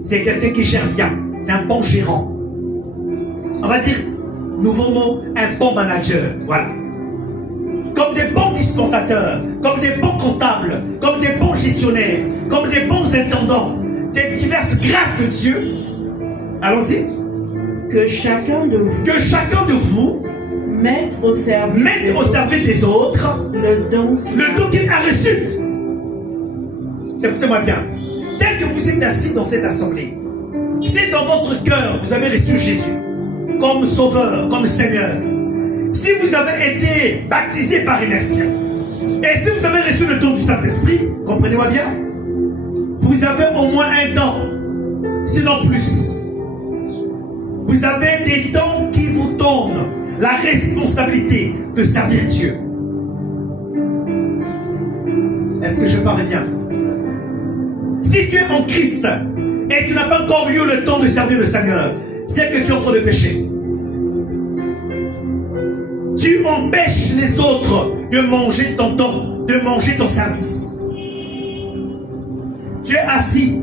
C'est quelqu'un qui gère bien. C'est un bon gérant. On va dire, nouveau mot, un bon manager. Voilà. Comme des bons dispensateurs, comme des bons comptables, comme des bons gestionnaires, comme des bons intendants, des diverses grâces de Dieu. Allons-y. Que chacun de vous mette au service des autres le don qu'il a reçu. Écoutez-moi bien. Tel que vous êtes assis dans cette assemblée, si dans votre cœur vous avez reçu Jésus comme Sauveur, comme Seigneur, si vous avez été baptisé par immersion, et si vous avez reçu le don du Saint-Esprit, comprenez-moi bien, vous avez au moins un don, sinon plus. Vous avez des dons qui vous donnent la responsabilité de servir Dieu. Est-ce que je parle bien? Si tu es en Christ et tu n'as pas encore eu le temps de servir le Seigneur, c'est que tu es en train de pécher. Tu empêches les autres de manger ton don, de manger ton service. Tu es assis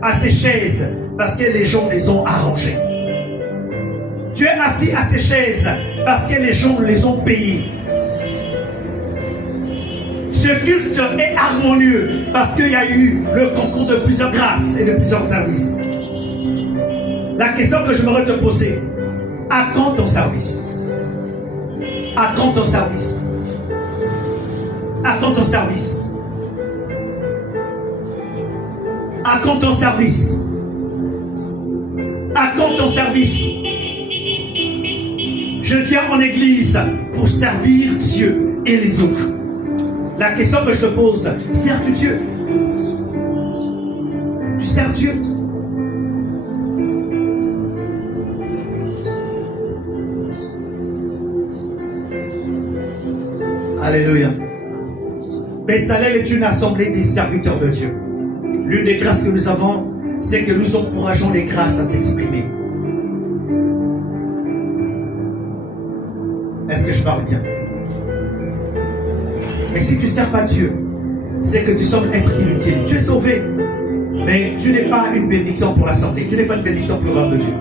à ces chaises parce que les gens les ont arrangées. Tu es assis à ces chaises parce que les gens les ont payées. Ce culte est harmonieux parce qu'il y a eu le concours de plusieurs grâces et de plusieurs services. La question que je m'aurais te poser, à quand ton service? À quand ton service? À quand ton service? À quand ton service? À quand ton service? Je viens en église pour servir Dieu et les autres. La question que je te pose, sers-tu Dieu? Tu sers Dieu? Alléluia. Bézalel est une assemblée des serviteurs de Dieu. L'une des grâces que nous avons, c'est que nous encourageons les grâces à s'exprimer. Est-ce que je parle bien? Mais si tu ne sers pas Dieu, c'est que tu sembles être inutile. Tu es sauvé, mais tu n'es pas une bénédiction pour l'assemblée. Tu n'es pas une bénédiction pour l'œuvre de Dieu.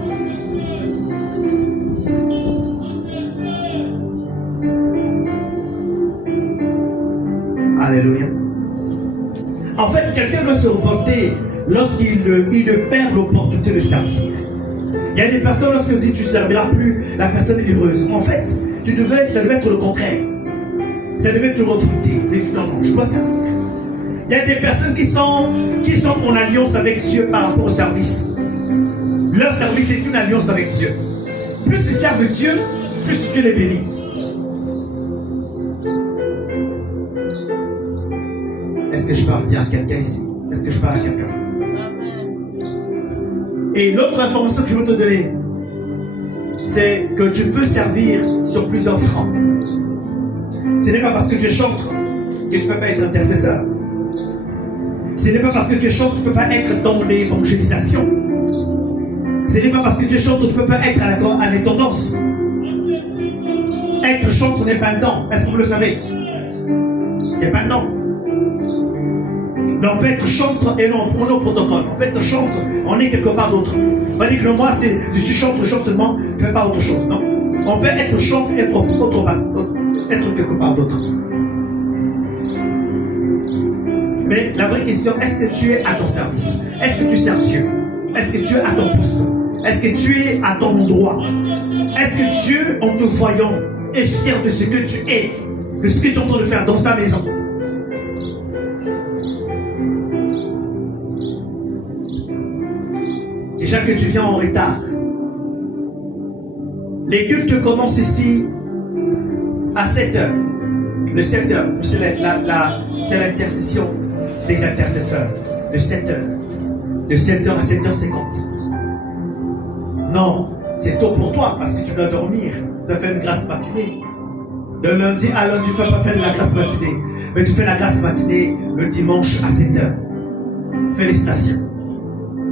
Alléluia. En fait, quelqu'un doit se révolter lorsqu'il perd l'opportunité de servir. Il y a des personnes, lorsque tu dis tu ne serviras plus, la personne est heureuse. En fait, ça devait être le contraire. Ça devait te refouter. Non, non, je dois servir. Il y a des personnes qui sont en alliance avec Dieu par rapport au service. Leur service est une alliance avec Dieu. Plus ils servent Dieu, plus Dieu les bénit. Est-ce que je parle bien à quelqu'un ici? Est-ce que je parle à quelqu'un? Et l'autre information que je veux te donner, c'est que tu peux servir sur plusieurs fronts. Ce n'est pas parce que tu es chantre que tu ne peux pas être intercesseur. Ce n'est pas parce que tu es chantre que tu ne peux pas être dans l'évangélisation. Ce n'est pas parce que tu es chantre que tu ne peux pas être à l'intendance. Être chantre n'est pas un don. Est-ce que vous le savez? C'est pas un don. Non, on peut être chantre et non, on est au protocole. On peut être chantre, on est quelque part d'autre. On va dire que moi, je suis chantre seulement, je ne fais pas autre chose. Non. On peut être chantre et être quelque part d'autre. Mais la vraie question, est-ce que tu es à ton service? Est-ce que tu sers Dieu? Est-ce que tu es à ton poste? Est-ce que tu es à ton endroit? Est-ce que Dieu, en te voyant, est fier de ce que tu es, de ce que tu es en train de faire dans sa maison? Déjà que tu viens en retard. Les cultes commencent ici à 7h. Le 7h, c'est l'intercession des intercesseurs. De 7h de 7h à 7h50. Non, c'est tôt pour toi parce que tu dois dormir. Tu dois faire une grasse matinée. De lundi à lundi, tu ne fais pas faire la grasse matinée. Mais tu fais la grasse matinée le dimanche à 7h. Félicitations.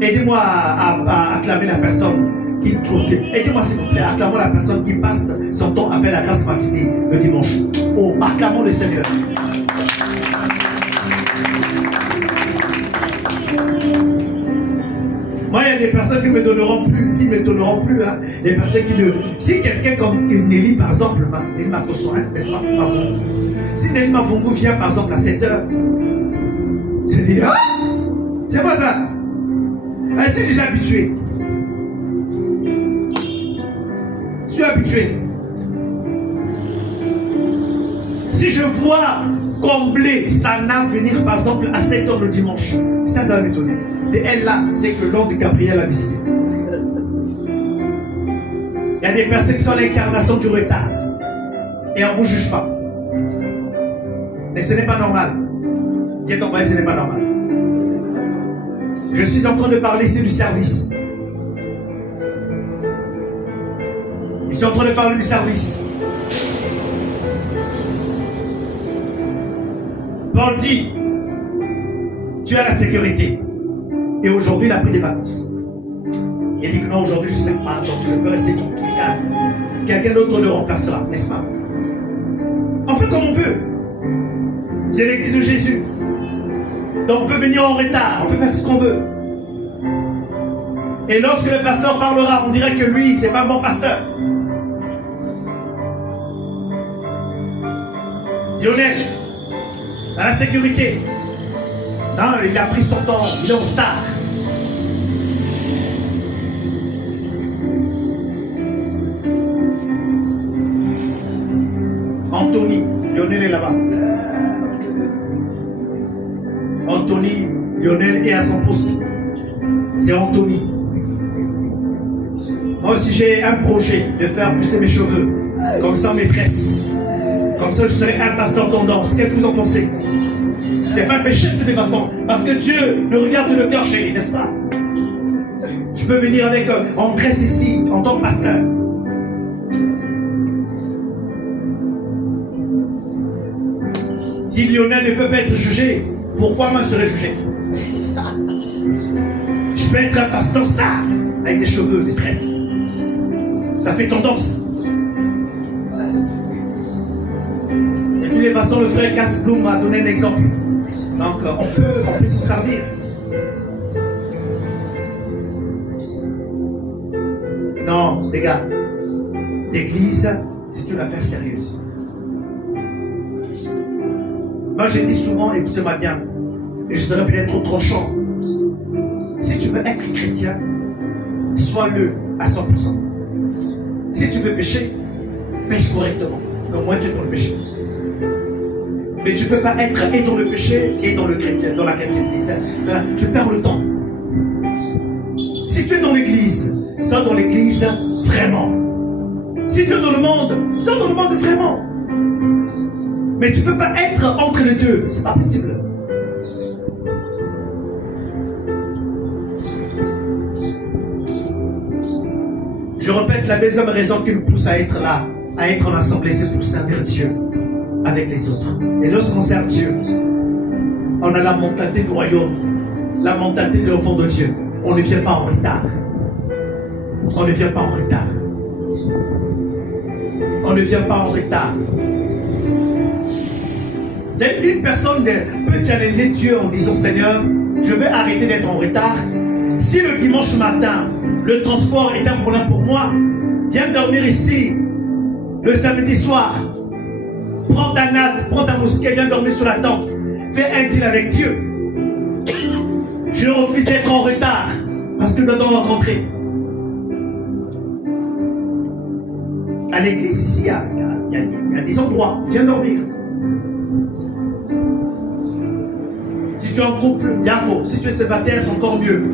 Aidez-moi à acclamer la personne qui trouve. Aidez-moi s'il vous plaît, acclamons la personne qui passe son temps à faire la grasse matinée le dimanche. Oh, acclamons le Seigneur. Moi, il y a des personnes qui ne me donneront plus, hein. Des personnes qui ne. Si quelqu'un comme Nelly, par exemple, Nelly Makoso, hein, n'est-ce pas, Mavungu. Si Nelly Mavungu vient, par exemple, à 7h, je dis, ah, c'est quoi ça? Elle s'est déjà habituée. Je suis habitué. Si je vois combler Sana venir, par exemple, à 7h le dimanche, ça va m'étonner. Et elle là, c'est que l'oncle de Gabriel a visité. Il y a des personnes qui sont l'incarnation du retard. Et on ne vous juge pas. Mais ce n'est pas normal. Dis à ton frère, ce n'est pas normal. Je suis en train de parler ici du service. Je suis en train de parler du service. Paul dit, tu as la sécurité. Et aujourd'hui, il a pris des vacances. Il dit que non, aujourd'hui, je ne sais pas, donc je peux rester tranquille. Quelqu'un d'autre le remplacera, n'est-ce pas? On fait comme on veut. C'est l'église de Jésus. Donc on peut venir en retard, on peut faire ce qu'on veut. Et lorsque le pasteur parlera, on dirait que lui, c'est pas un bon pasteur. Lionel, dans la sécurité. Non, il a pris son temps, il est en star. Anthony, Lionel est là-bas. Anthony, Lionel est à son poste. C'est Anthony. Moi aussi j'ai un projet de faire pousser mes cheveux. Comme ça maîtresse. Comme ça je serai un pasteur tendance. Qu'est-ce que vous en pensez? C'est pas un péché de toute façon. Parce que Dieu nous regarde le cœur chéri, n'est-ce pas? Je peux venir avec en tresse ici, en tant que pasteur. Si Lionel ne peut pas être jugé, pourquoi moi je serais jugé? Je peux être un pasteur star avec des cheveux, des tresses. Ça fait tendance. De toutes les façons, le frère Casse-Bloum m'a donné un exemple. Donc on peut s'en servir. Non, les gars, l'église, c'est une affaire sérieuse. Moi, je dis souvent, écoutez-moi bien, et je serai peut-être trop tranchant. Si tu veux être chrétien, sois-le à 100%. Si tu veux pécher, pêche correctement. Au moins, tu es dans le péché. Mais tu ne peux pas être et dans le péché et dans le chrétien, dans la chrétienté. Tu perds le temps. Si tu es dans l'église, sois dans l'église vraiment. Si tu es dans le monde, sois dans le monde vraiment. Mais tu ne peux pas être entre les deux. C'est pas possible. Je répète, la deuxième raison qui nous pousse à être là, à être en assemblée, c'est pour servir Dieu avec les autres. Et lorsqu'on sert Dieu, on a la mentalité du royaume, la mentalité de l'enfant de Dieu. On ne vient pas en retard. On ne vient pas en retard. On ne vient pas en retard. Une personne peut challenger Dieu en disant, Seigneur, je vais arrêter d'être en retard. Si le dimanche matin, le transport est un problème pour moi, viens dormir ici. Le samedi soir, prends ta natte, prends ta mousquet, viens dormir sur la tente. Fais un deal avec Dieu. Je refuse d'être en retard parce que nous devons rencontrer. À l'église ici, il y a des endroits. Viens dormir. Si tu es en couple, Yako. Si tu es célibataire, c'est encore mieux.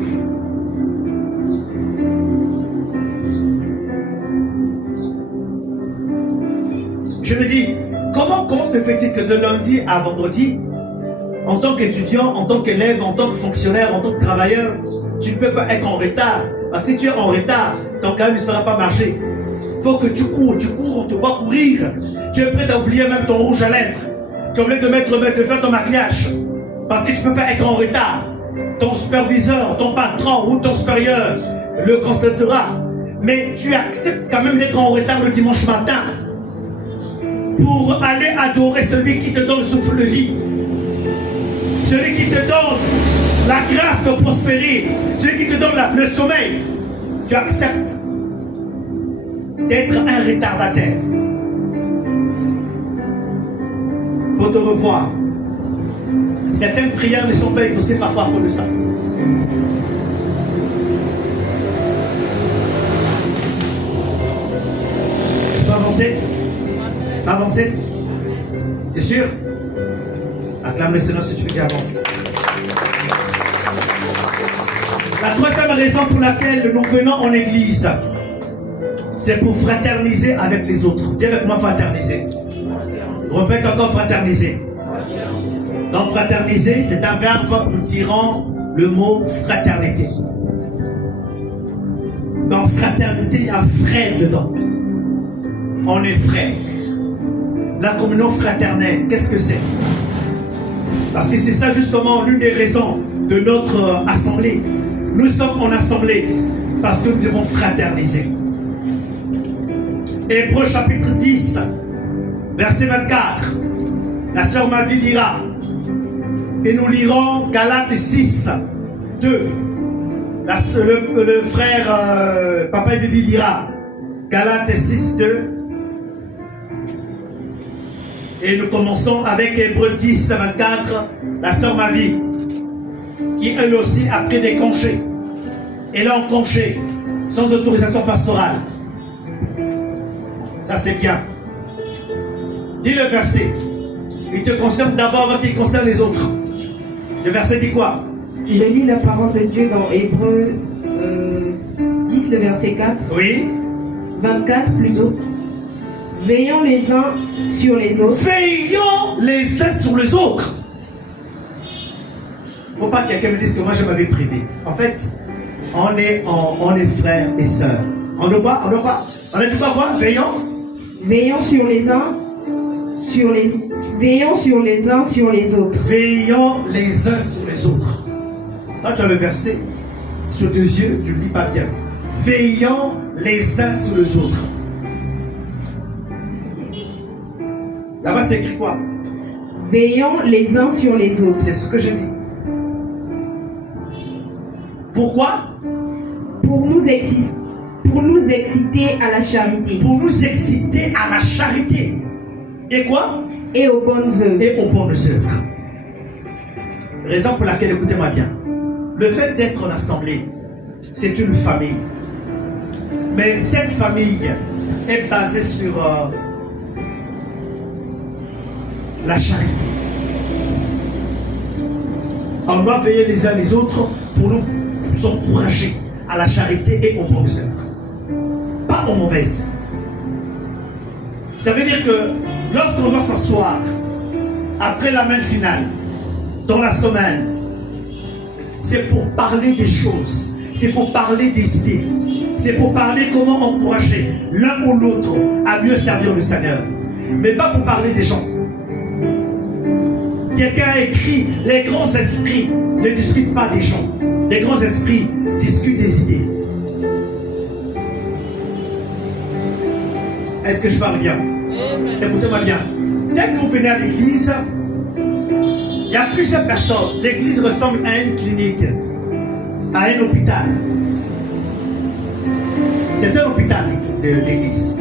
Je me dis, comment se fait-il que de lundi à vendredi, en tant qu'étudiant, en tant qu'élève, en tant que fonctionnaire, en tant que travailleur, tu ne peux pas être en retard. Parce que si tu es en retard, ton camion ne sera pas marché. Il faut que tu cours, on te voit courir. Tu es prêt à oublier même ton rouge à lèvres. Tu es obligé de faire ton maquillage. Parce que tu ne peux pas être en retard. Ton superviseur, ton patron ou ton supérieur le constatera. Mais tu acceptes quand même d'être en retard le dimanche matin pour aller adorer celui qui te donne le souffle de vie. Celui qui te donne la grâce de prospérer. Celui qui te donne le sommeil. Tu acceptes d'être un retardataire. Il faut te revoir. Certaines prières ne sont pas exaucées parfois pour le ça. Je peux avancer? Avancer? C'est sûr? Acclame le Seigneur si tu veux qu'il avance. La troisième raison pour laquelle nous venons en église, c'est pour fraterniser avec les autres. Dis avec moi fraterniser. Répète encore fraterniser. Donc fraterniser, c'est un verbe nous tirant le mot fraternité. Dans fraternité, il y a frère dedans. On est frères. La communion fraternelle, qu'est-ce que c'est? Parce que c'est ça justement l'une des raisons de notre assemblée. Nous sommes en assemblée parce que nous devons fraterniser. Hébreux chapitre 10, verset 24. La sœur Mavi lira. Et nous lirons Galates 6, 2. Le frère Papa et Bibi lira Galates 6, 2. Et nous commençons avec Hébreux 10, 24. La sœur Mavi, qui elle aussi a pris des congés. Elle est en congé, sans autorisation pastorale. Ça c'est bien. Dis le verset. Il te concerne d'abord avant qu'il concerne les autres. Le verset dit quoi? Je lis la parole de Dieu dans Hébreux 10, le verset 4. Oui. 24 plutôt. Veillons les uns sur les autres. Veillons les uns sur les autres. Il ne faut pas que quelqu'un me dise que moi je m'avais privé. En fait, on est frères et sœurs. On ne quoi? On ne dit pas quoi? Veillons sur les uns Veillons sur les uns sur les autres. Veillons les uns sur les autres. Là, tu as le verset sur tes yeux, tu ne le lis pas bien. Veillons les uns sur les autres. Là-bas, c'est écrit quoi? Veillons les uns sur les autres. C'est ce que je dis. Pourquoi? Pour nous exciter à la charité. Pour nous exciter à la charité. Et quoi? Et aux bonnes œuvres. Et aux bonnes œuvres. Raison pour laquelle, écoutez-moi bien. Le fait d'être en assemblée, c'est une famille. Mais cette famille est basée sur la charité. On doit veiller les uns les autres pour nous encourager à la charité et aux bonnes œuvres. Pas aux mauvaises. Ça veut dire que lorsqu'on doit s'asseoir après la main finale, dans la semaine, c'est pour parler des choses, c'est pour parler des idées, c'est pour parler comment encourager l'un ou l'autre à mieux servir le Seigneur, mais pas pour parler des gens. Quelqu'un a écrit, les grands esprits ne discutent pas des gens, les grands esprits discutent des idées. Est-ce que je parle bien? Écoutez-moi bien. Dès que vous venez à l'église, il y a plusieurs personnes. L'église ressemble à une clinique, à un hôpital. C'est un hôpital, l'église.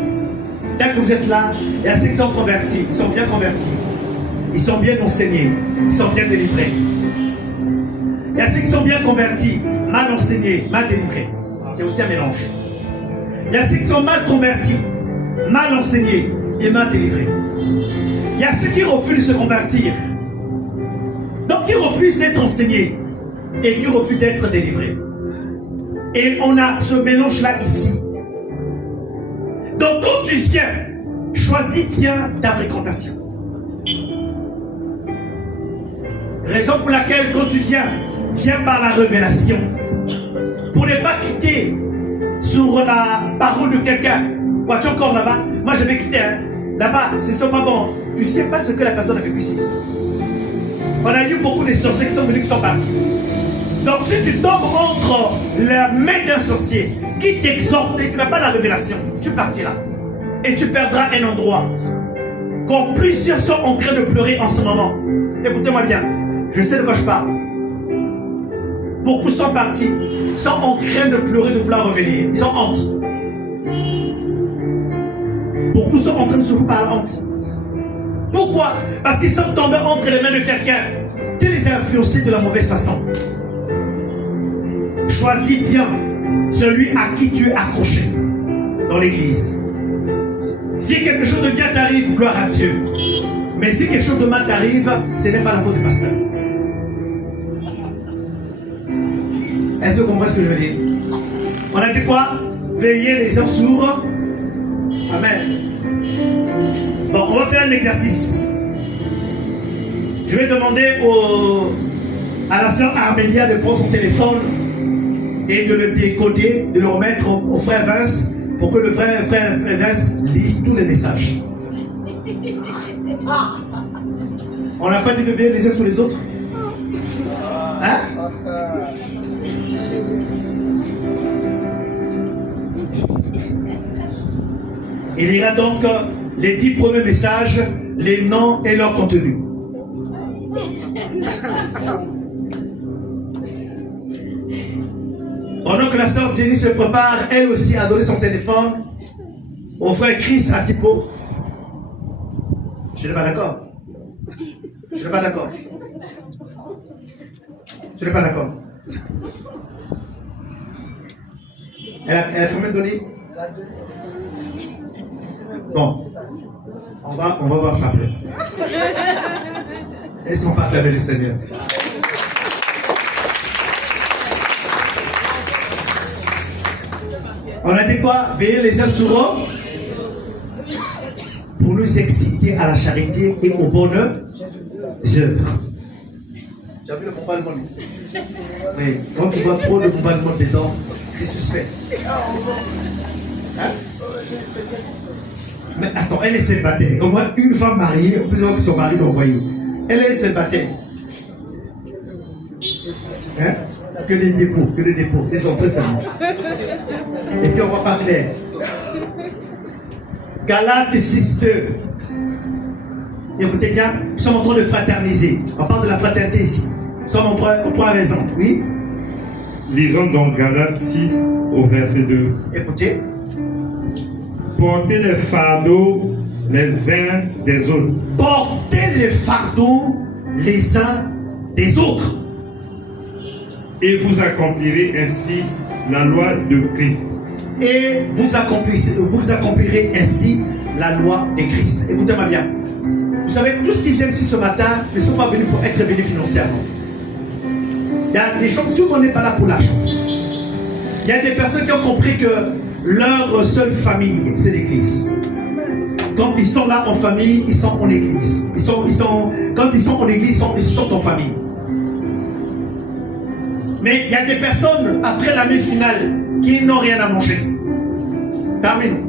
Dès que vous êtes là, il y a ceux qui sont convertis, ils sont bien convertis. Ils sont bien enseignés, ils sont bien délivrés. Il y a ceux qui sont bien convertis, mal enseignés, mal délivrés. C'est aussi un mélange. Il y a ceux qui sont mal convertis, mal enseignés et mal délivrés. Il y a ceux qui refusent de se convertir, donc qui refusent d'être enseignés et qui refusent d'être délivrés. Et on a ce mélange-là ici. Donc quand tu viens, choisis bien ta fréquentation. Raison pour laquelle quand tu viens par la révélation. pour ne pas quitter sur la parole de quelqu'un. Quoi, tu es encore là-bas? Moi, je vais quitter. Hein. Là-bas, c'est pas bon. Tu ne sais pas ce que la personne a vécu ici. On a eu beaucoup de sorciers qui sont venus, qui sont partis. Donc, si tu tombes entre la main d'un sorcier qui t'exhorte et qui n'a pas la révélation, tu partiras. Et tu perdras un endroit. Quand plusieurs sont en train de pleurer en ce moment, écoutez-moi bien, je sais de quoi je parle. Beaucoup sont partis, sont en train de pleurer, de vouloir revenir. Ils ont honte. Beaucoup sont en train de se vous parler honte. Pourquoi? Parce qu'ils sont tombés entre les mains de quelqu'un qui les a influencés de la mauvaise façon. Choisis bien celui à qui tu es accroché dans l'église. Si quelque chose de bien t'arrive, gloire à Dieu. Mais si quelque chose de mal t'arrive, ce n'est pas la faute du pasteur. Est-ce que vous comprenez ce que je veux dire? On a dit quoi? Veillez les heures sourds. Amen. Bon, on va faire un exercice. Je vais demander à la sœur Armélia de prendre son téléphone et de le décoder, de le remettre au frère Vince pour que le frère Vince lise tous les messages. On n'a pas dit de veiller les uns sur les autres? Hein? Il lira donc les 10 premiers messages, les noms et leur contenu. Pendant que la sœur Jenny se prépare, elle aussi, à donner son téléphone au frère Chris Atipo. Je n'ai pas d'accord. Je n'ai pas d'accord. Je n'ai pas d'accord. Elle a combien donné? Bon, on va voir ça après. Est-ce qu'on peut acclamer le Seigneur? On a dit quoi? Veiller les uns sur eux pour nous exciter à la charité et aux bonnes œuvres. Tu as vu le bombardement? Mais quand tu vois trop de bombardement dedans, c'est suspect. Hein? Mais attends, elle est célibataire. On voit une femme mariée, plusieurs que son mari l'a envoyé. Elle est célibataire. Hein? Que des dépôts, des entrées seulement. Et puis on ne voit pas clair. Galates 6:2. Écoutez bien, nous sommes en train de fraterniser. On parle de la fraternité ici. Nous sommes en 3 raisons. Oui? Lisons donc Galates 6 au verset 2. Écoutez. Portez les fardeaux les uns des autres. Portez les fardeaux les uns des autres. Et vous accomplirez ainsi la loi de Christ. Et vous accomplirez ainsi la loi de Christ. Écoutez-moi bien. Vous savez, tous ceux qui viennent ici ce matin ne sont pas venus pour être bénis financièrement. Il y a des gens, tout le monde n'est pas là pour l'argent. Il y a des personnes qui ont compris que leur seule famille, c'est l'église. Quand ils sont là en famille, ils sont en église. Quand ils sont en église, ils sont en famille. Mais il y a des personnes, après la nuit finale, qui n'ont rien à manger. Parmi nous.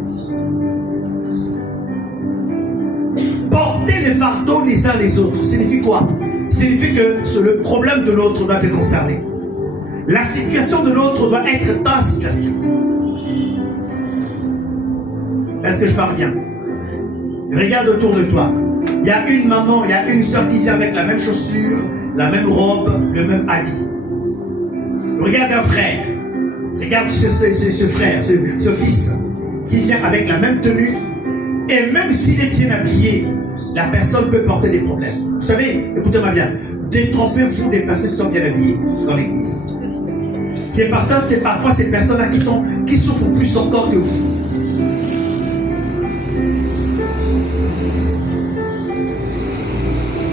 Porter les fardeaux les uns les autres, signifie quoi? Signifie que le problème de l'autre doit être concerné. La situation de l'autre doit être ta situation. Est-ce que je parle bien? Regarde autour de toi. Il y a une maman, il y a une soeur qui vient avec la même chaussure, la même robe, le même habit. Regarde un frère. Regarde ce frère, ce fils qui vient avec la même tenue. Et même s'il est bien habillé, la personne peut porter des problèmes. Vous savez, écoutez-moi bien, détrompez-vous des personnes qui sont bien habillées dans l'église. C'est parfois ces personnes-là qui souffrent plus encore que vous.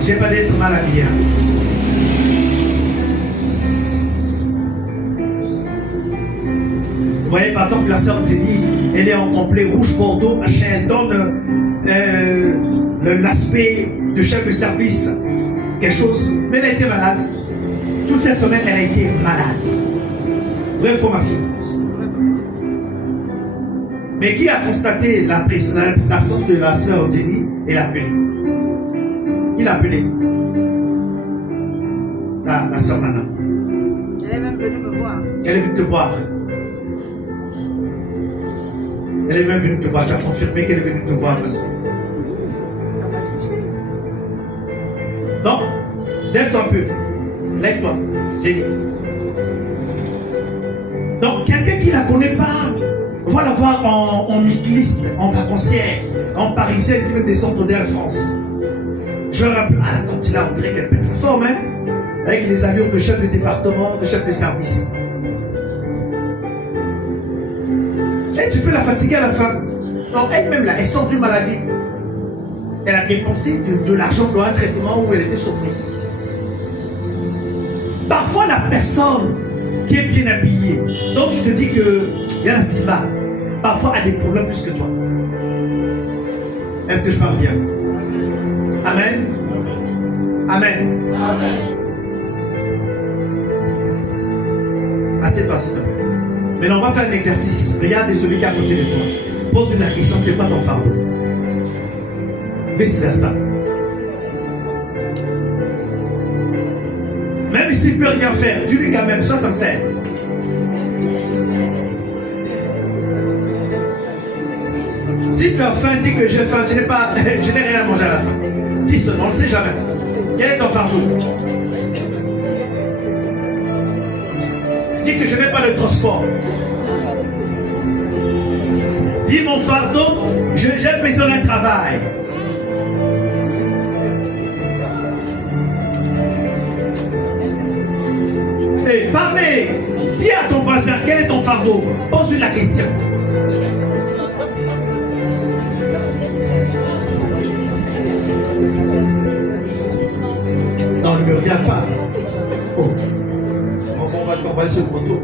J'ai pas d'être mal habillé. Vous voyez par exemple la sœur Jenny, elle est en complet rouge bordeaux, machin, elle donne l'aspect de chef de service, quelque chose, mais elle a été malade. Toute cette semaine, elle a été malade. Vrai, faux, ma fille. Mais qui a constaté l'absence de la sœur Jenny et l'a appelé? Qui l'a appelé? La sœur Nana. Elle est même venue me voir. Elle est venue te voir. Elle est même venue te voir. Tu as confirmé qu'elle est venue te voir. Donc, lève-toi un peu. Lève-toi, Jenny. Donc, quelqu'un qui ne la connaît pas va la voir en cycliste, en vacancière, en parisienne qui veut descendre d'Air France. Je rappelle, ah la tante là, on dirait qu'elle pète sa forme, hein, avec les allures de chef de département, de chef de service. Et tu peux la fatiguer à la fin. Non, elle-même là, elle sort d'une maladie. Elle a dépensé de l'argent dans un traitement où elle était soutenue. Parfois, la personne qui est bien habillée, donc tu te dis qu'il y a la Simba, parfois a des problèmes plus que toi. Est-ce que je parle bien? Amen. Amen. Amen. Assieds-toi, s'il te plaît. Maintenant, on va faire un exercice. Regarde celui qui est à côté de toi. Pose-lui la question, c'est quoi ton fardeau? Vice versa. Même s'il ne peut rien faire, dis-lui quand même, sois sincère. Si tu as faim, dis que j'ai faim, je n'ai rien à manger à la fin. Dis seulement, on ne sait jamais. Quel est ton fardeau? Dis que je n'ai pas de transport. Dis mon fardeau, j'ai besoin d'un travail. Et parlez, dis à ton voisin, quel est ton fardeau? Pose-lui la question. Non, ne me regarde pas. Oh. On va t'envoyer ce moto.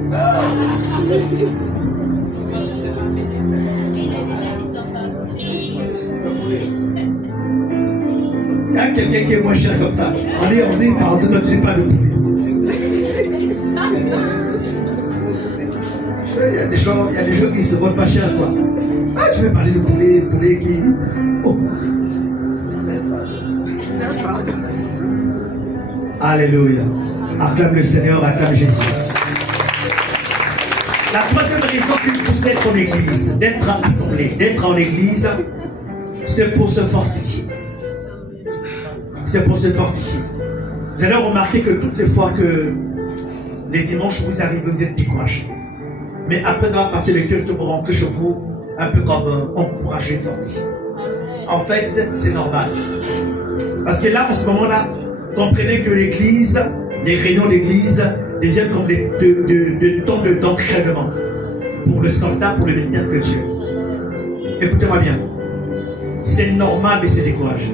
Il y a quelqu'un qui est moins cher comme ça. On est, pardon, ne dis pas de poulet. Il y a des gens qui se vendent pas cher, quoi. Ah, tu veux parler de poulet qui. Oh. Alléluia. Acclame le Seigneur, acclame Jésus. La troisième raison qui nous pousse d'être en église, d'être assemblé, d'être en église, c'est pour se fortifier. C'est pour se fortifier. Vous allez remarquer que toutes les fois que les dimanches vous arrivez, vous êtes découragés. Mais après avoir passé le culte, vous rentrez chez vous un peu comme encouragé, fortifié. En fait, c'est normal. Parce que là, en ce moment-là, comprenez que l'église, les réunions d'église deviennent comme des temps d'entraînement pour le soldat, pour le militaire que tu es. Écoutez-moi bien. C'est normal de se décourager.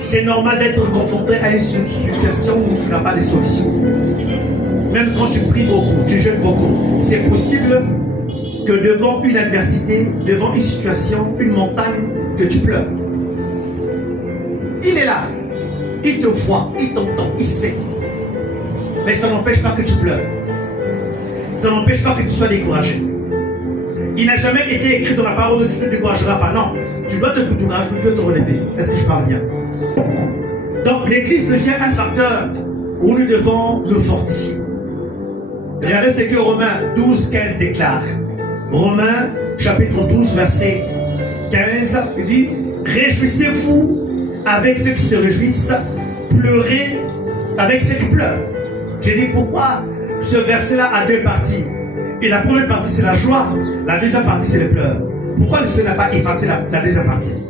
C'est normal d'être confronté à une situation où tu n'as pas de solution. Même quand tu pries beaucoup, tu jeûnes beaucoup, c'est possible que devant une adversité, devant une situation, une montagne, que tu pleures. Il est là, il te voit, il t'entend, il sait. Mais ça n'empêche pas que tu pleures. Ça n'empêche pas que tu sois découragé. Il n'a jamais été écrit dans la parole de Dieu, tu ne te décourageras pas. Non, tu dois te décourager, tu dois te relever. Est-ce que je parle bien? Donc l'église devient un facteur où nous devons nous fortifier. Regardez ce que Romains 12, 15 déclare. Romains chapitre 12, verset 15, il dit: réjouissez-vous avec ceux qui se réjouissent, pleurez avec ceux qui pleurent. J'ai dit pourquoi ce verset-là a deux parties. Et la première partie c'est la joie, la deuxième partie c'est les pleurs. Pourquoi le Seigneur n'a pas effacé la deuxième partie?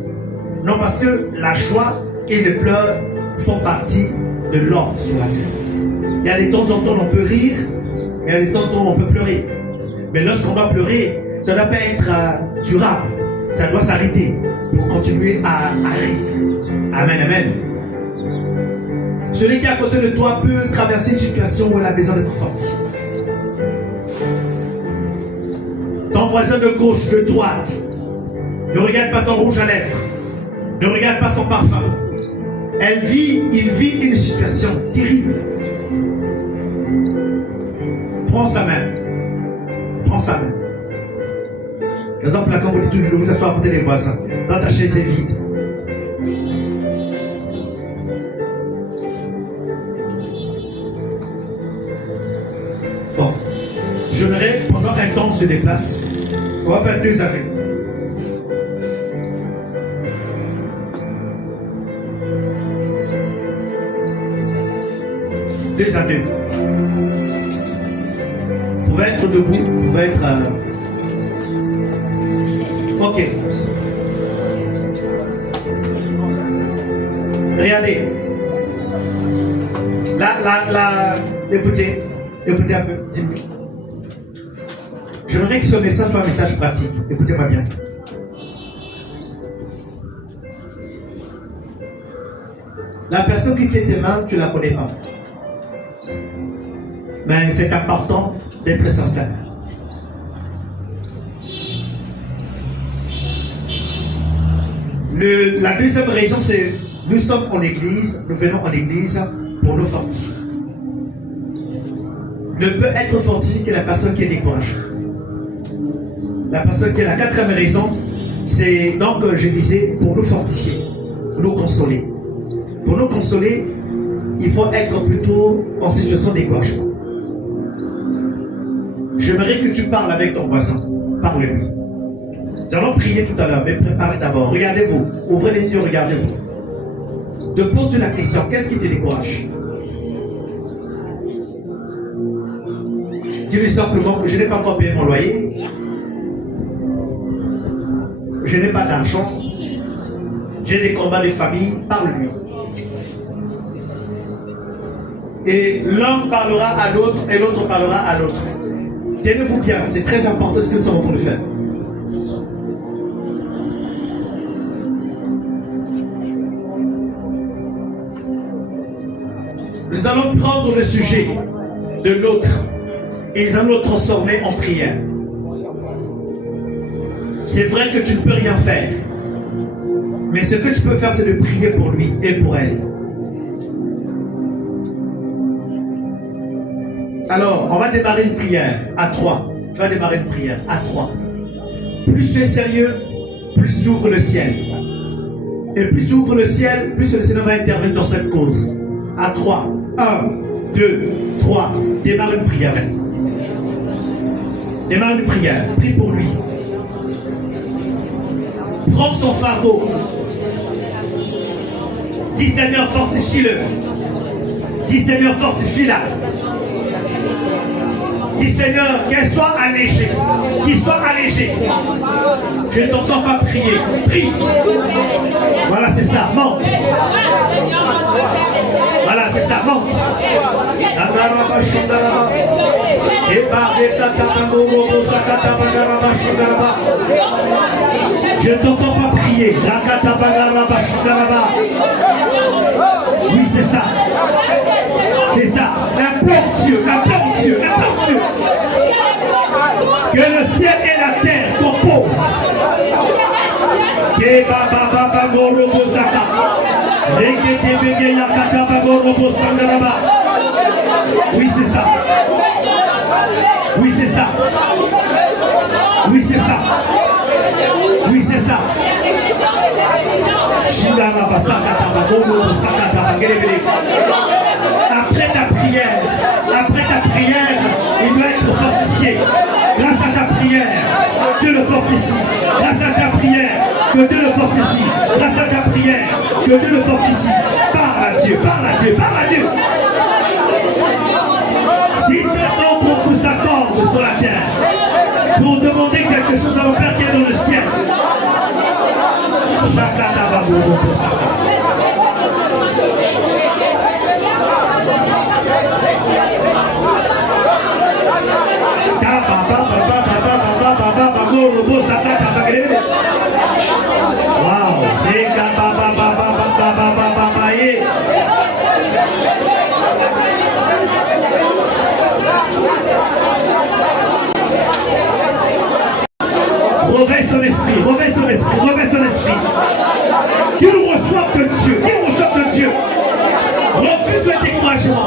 Non, parce que la joie et les pleurs font partie de l'ordre sur la terre. Il y a des temps en temps on peut rire, mais il y a des temps en temps on peut pleurer. Mais lorsqu'on doit pleurer, ça ne doit pas être durable. Ça doit s'arrêter pour continuer à rire. Amen, amen. Celui qui est à côté de toi peut traverser une situation où il a besoin d'être fortifié. Ton voisin de gauche, de droite, ne regarde pas son rouge à lèvres, ne regarde pas son parfum. Il vit une situation terrible. Prends sa main. Prends sa main. Par exemple, là, quand vous dites toujours de vous asseoir à côté des voisins, dans ta chaise est vide. Bon. J'aimerais, pendant un temps, on se déplace. On va faire 2 aveux. Deux aveux. Vous pouvez être debout, vous pouvez être... Ok. Regardez. Là, écoutez un peu, dis-moi. J'aimerais que ce message soit un message pratique. Écoutez-moi bien. La personne qui tient tes mains, tu ne la connais pas. Mais c'est important d'être sincère. La deuxième raison, c'est nous sommes en église, nous venons en église pour nous fortifier. Ne peut être fortifié que la personne qui est découragée. La personne qui est la quatrième raison, c'est donc, je disais, pour nous fortifier, pour nous consoler. Pour nous consoler, il faut être plutôt en situation de découragement. J'aimerais que tu parles avec ton voisin. Parle-lui. Nous allons prier tout à l'heure, mais préparez d'abord. Regardez-vous. Ouvrez les yeux, regardez-vous. Te pose la question, qu'est-ce qui te décourage? Dis-lui simplement que je n'ai pas encore payé mon loyer. Je n'ai pas d'argent. J'ai des combats de famille. Parle-lui. Et l'un parlera à l'autre et l'autre parlera à l'autre. Tenez-vous bien, c'est très important ce que nous sommes en train de faire. Nous allons prendre le sujet de l'autre et nous allons le transformer en prière. C'est vrai que tu ne peux rien faire. Mais ce que tu peux faire, c'est de prier pour lui et pour elle. Alors, on va démarrer une prière à 3. Tu vas démarrer une prière à 3. Plus tu es sérieux, plus tu ouvres le ciel. Et plus tu ouvres le ciel, plus le Seigneur va intervenir dans cette cause. À 3. 1, 2, 3. Démarre une prière. Démarre une prière. Prie pour lui. Prends son fardeau. Dis Seigneur, fortifie-le. Dis Seigneur, fortifie-la. Dis Seigneur, qu'elle soit allégée. Qu'il soit allégé. Je ne t'entends pas prier. Prie. Voilà, c'est ça. Monte. Voilà, c'est ça. Monte. Je ne t'entends pas prier. Oui, c'est ça. C'est ça. Implore Dieu, implore Dieu, implore Dieu. Que le ciel et la terre composent. Oui, c'est ça. Oui, c'est ça. Oui, c'est ça. Oui, c'est ça. Après ta prière, il doit être fortifié. Grâce à ta prière, que Dieu le fortifie. Grâce à ta prière, que Dieu le fortifie. Grâce à ta prière, que Dieu le fortifie. Parle à Dieu, parle à Dieu, parle à Dieu. Si tant pour vous s'accorde sur la terre, pour demander quelque chose à mon Père qui est dans le ciel, Réveille son esprit, réveille son esprit, réveille son esprit. Qu'il reçoive de Dieu, qu'il reçoive de Dieu. Refuse le découragement.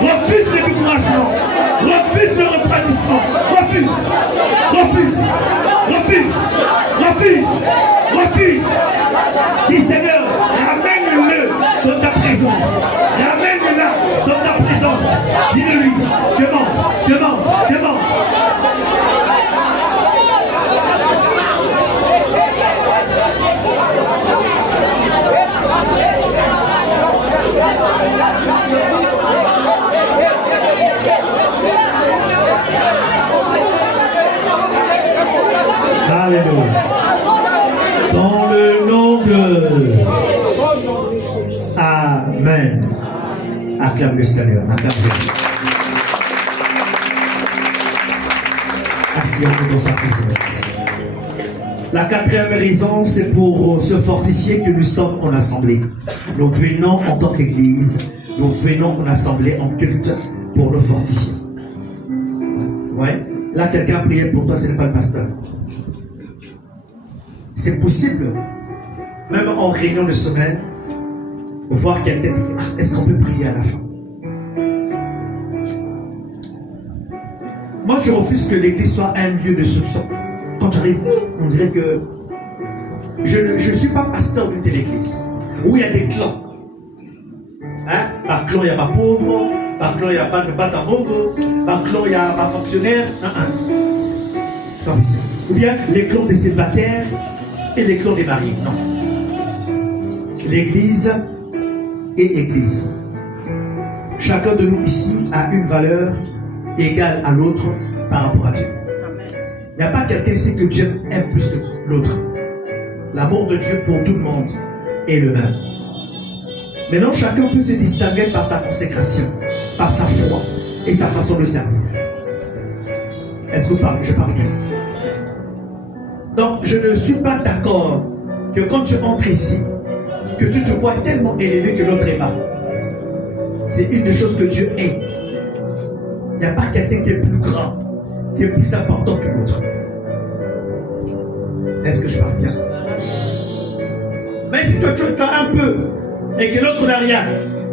Refuse le découragement. Refuse le commencement. Refuse. Refuse. Refuse. Refuse. Refuse. Dis Seigneur, ramène-le dans ta présence. Ramène-le dans ta présence. Dis-le-lui. Demande, demande, demande. Alléluia. Dans le nom de... Amen. Acclame le Seigneur. Acclame Jésus. Asseyons-nous dans sa présence. La quatrième raison, c'est pour se fortifier que nous sommes en assemblée. Nous venons en tant qu'Église, nous venons en assemblée, en culte, pour nous fortifier. Ouais. Là, quelqu'un a prié pour toi, ce n'est pas le pasteur. C'est possible, même en réunion de semaine, voir quelqu'un dire est-ce qu'on peut prier à la fin? Moi, je refuse que l'église soit un lieu de soupçon. Quand j'arrive, on dirait que je ne suis pas pasteur d'une telle église où il y a des clans. Hein? Par clan, il y a ma pauvre, par clan, il y a pas de batambogo, par clan, il y a ma fonctionnaire. Pas possible. Ou bien les clans des célibataires et les clans des mariés. Non. L'église est église. Chacun de nous ici a une valeur égale à l'autre par rapport à Dieu. Il n'y a pas quelqu'un ici que Dieu aime plus que l'autre. L'amour de Dieu pour tout le monde est le même. Maintenant, chacun peut se distinguer par sa consécration, par sa foi et sa façon de servir. Est-ce que je parle bien? Donc, je ne suis pas d'accord que quand tu entres ici, que tu te vois tellement élevé que l'autre est bas. C'est une des choses que Dieu est. Il n'y a pas quelqu'un qui est plus grand, qui est plus important que l'autre. Est-ce que je parle bien? Mais si toi tu as un peu et que l'autre n'a rien,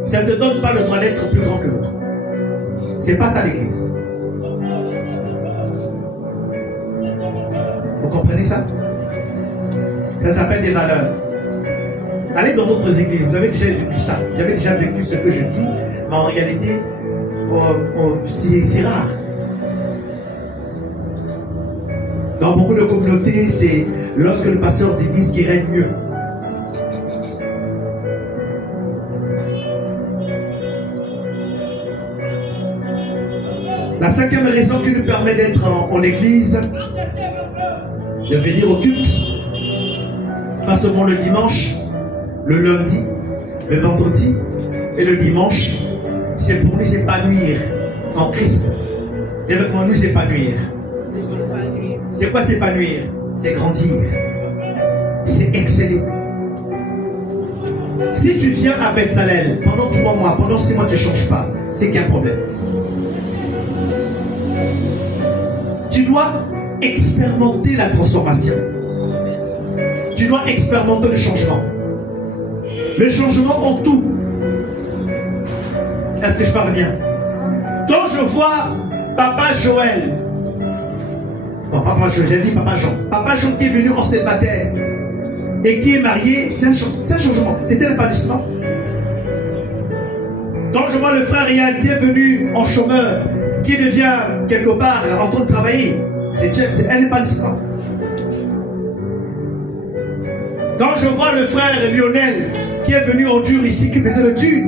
ça ne te donne pas le droit d'être plus grand que l'autre. C'est pas ça l'église. Vous comprenez ça? Ça s'appelle des valeurs. Allez dans d'autres églises, vous avez déjà vécu ça. Vous avez déjà vécu ce que je dis, mais en réalité, c'est rare. Dans beaucoup de communautés, c'est lorsque le pasteur d'église qui règne mieux. La cinquième raison qui nous permet d'être en église, de venir au culte, pas seulement le dimanche, le lundi, le vendredi et le dimanche, c'est pour nous épanouir en Christ. Dis avec moi, nous épanouir. C'est quoi s'épanouir? C'est grandir. C'est exceller. Si tu viens à Bethsalel pendant 3 mois, pendant 6 mois, tu ne changes pas, c'est qu'il y a un problème. Tu dois expérimenter la transformation. Tu dois expérimenter le changement. Le changement en tout. Est-ce que je parle bien? Quand je vois Papa Joël, non, Papa Joël, j'ai dit Papa Jean. Papa Jean qui est venu en célibataire et qui est marié, c'est un changement, c'est un épanouissement. Quand je vois le frère Yann qui est venu en chômeur, qui devient quelque part en train de travailler, c'est un épanouissement. Quand je vois le frère Lionel qui est venu en dur ici, qui faisait le dur,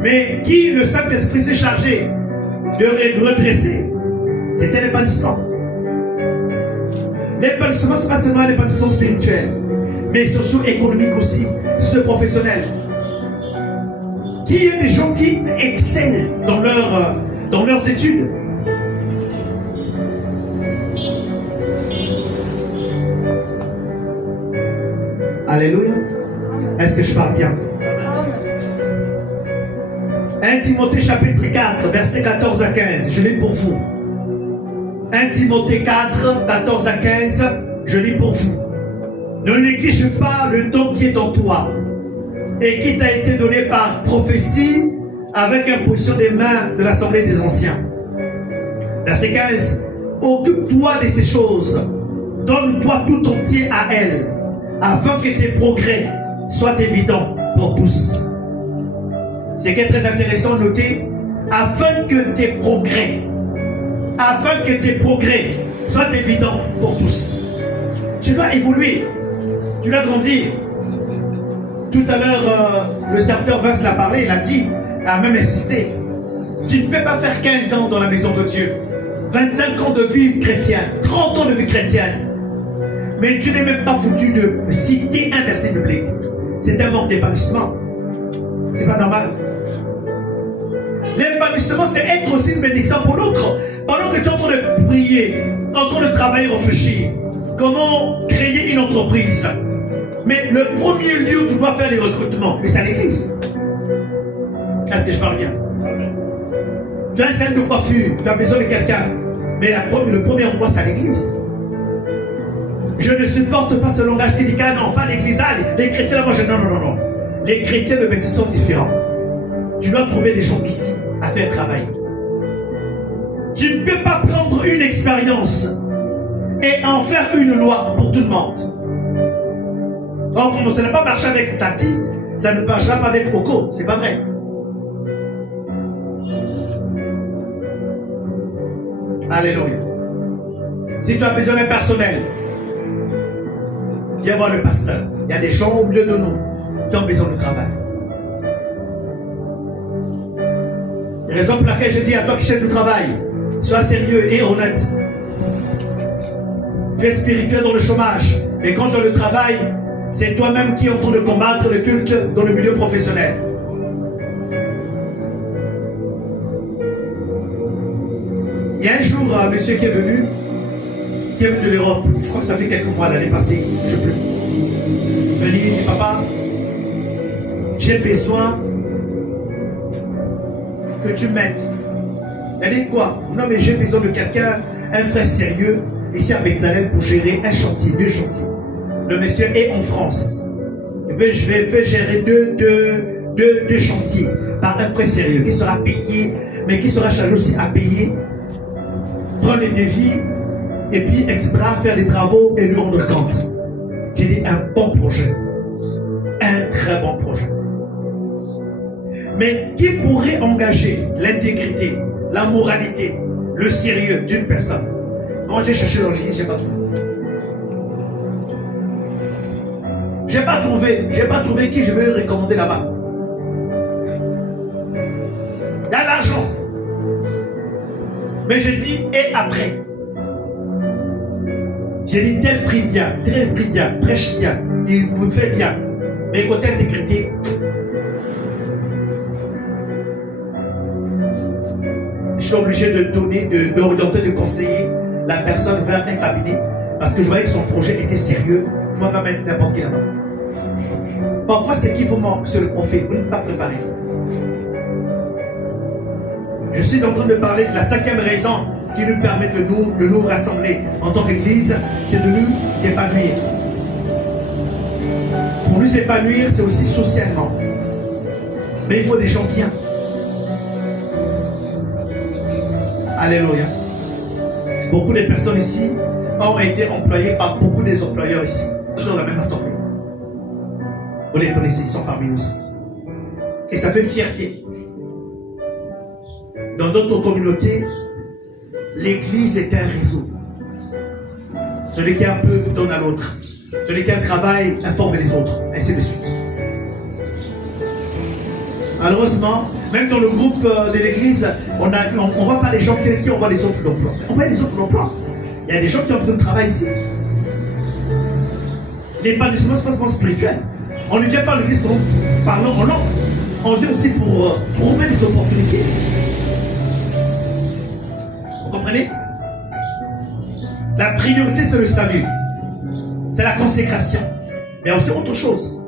mais qui le Saint-Esprit s'est chargé de redresser, c'est un épanouissement. L'épanouissement, ce n'est pas seulement un épanouissement spirituel, mais socio-économique aussi, socio-professionnel. Qui est des gens qui excellent dans leurs études. Alléluia. Est-ce que je parle bien? 1 Timothée chapitre 4, versets 14 à 15. Je lis pour vous. 1 Timothée 4, 14 à 15. Je lis pour vous. Ne néglige pas le don qui est en toi et qui t'a été donné par prophétie avec imposition des mains de l'Assemblée des anciens. Verset 15. Occupe-toi de ces choses. Donne-toi tout entier à elles, afin que tes progrès soient évidents pour tous. C'est qui est très intéressant de noter. Afin que tes progrès soient évidents pour tous. Tu dois évoluer. Tu dois grandir. Tout à l'heure, le serviteur Vince l'a parlé, il a dit, a même insisté. Tu ne peux pas faire 15 ans dans la maison de Dieu, 25 ans de vie chrétienne, 30 ans de vie chrétienne, mais tu n'es même pas foutu de citer un verset biblique. C'est un manque d'épanouissement. C'est pas normal. L'épanouissement, c'est être aussi une bénédiction pour l'autre. Pendant que tu es en train de prier, en train de travailler, réfléchir, comment créer une entreprise. Mais le premier lieu où tu dois faire les recrutements, mais c'est à l'église. Est-ce que je parle bien? Tu as un salon de coiffure, tu as besoin de quelqu'un. Mais le premier endroit, c'est à l'église. Je ne supporte pas ce langage qui dit ah non, pas l'église. Ah, les chrétiens là-bas, non. Les chrétiens de médecine sont différents. Tu dois trouver des gens ici à faire travailler. Tu ne peux pas prendre une expérience et en faire une loi pour tout le monde. Donc, on ne pas marcher avec Tati, ça ne marchera pas avec Coco. C'est pas vrai. Alléluia. Si tu as besoin d'un personnel, viens voir le pasteur. Il y a des gens au milieu de nous qui ont besoin de travail. Raison pour laquelle je dis à toi qui cherches du travail, sois sérieux et honnête. Tu es spirituel dans le chômage, mais quand tu as le travail, c'est toi-même qui es en train de combattre le culte dans le milieu professionnel. Il y a un jour, un monsieur qui est venu de l'Europe, je crois que ça fait quelques mois l'année passée, je ne sais plus. Il m'a dit, papa, j'ai besoin que tu m'aides. Il a dit quoi? Non, mais j'ai besoin de quelqu'un, un frère sérieux, ici à Bezalel pour gérer un chantier, 2 chantiers. Le monsieur est en France. Je vais gérer deux chantiers par un frère sérieux qui sera payé, mais qui sera chargé aussi à payer, prendre les devis, et puis, etc., faire les travaux et lui rendre compte. J'ai dit un bon projet. Un très bon projet. Mais qui pourrait engager l'intégrité, la moralité, le sérieux d'une personne? Quand j'ai cherché dans l'église, je n'ai pas trouvé. Je n'ai pas trouvé qui je vais recommander là-bas. Il y a l'argent. Mais je dis, et après? J'ai dit, tel prie bien, prêche bien, il me fait bien. Mais côté intégrité, je suis obligé de donner, d'orienter, de conseiller la personne vers un cabinet parce que je voyais que son projet était sérieux. Je ne vais pas mettre n'importe qui là-bas. Parfois, ce qui vous manque, c'est le prophète. Vous n'êtes pas préparé. Je suis en train de parler de la 5e raison qui nous permet de nous rassembler en tant qu'Église, c'est de nous épanouir. Pour nous épanouir, c'est aussi socialement. Mais il faut des gens bien. Alléluia. Beaucoup de personnes ici ont été employées par beaucoup des employeurs ici, dans la même assemblée. Vous les connaissez, ils sont parmi nous ici. Et ça fait une fierté. Dans d'autres communautés, l'église est un réseau. Celui qui a un peu donne à l'autre. Celui qui a un travail informe les autres. Ainsi de suite. Malheureusement, même dans le groupe de l'église, on ne voit pas les gens qui envoient des offres d'emploi. On voit des offres d'emploi. Il y a des gens qui ont besoin de travail ici. L'épanouissement, c'est pas seulement spirituel. On ne vient pas à l'église pour parler en langue. On vient aussi pour trouver des opportunités. Vous comprenez? La priorité, c'est le salut. C'est la consécration. Mais aussi autre chose.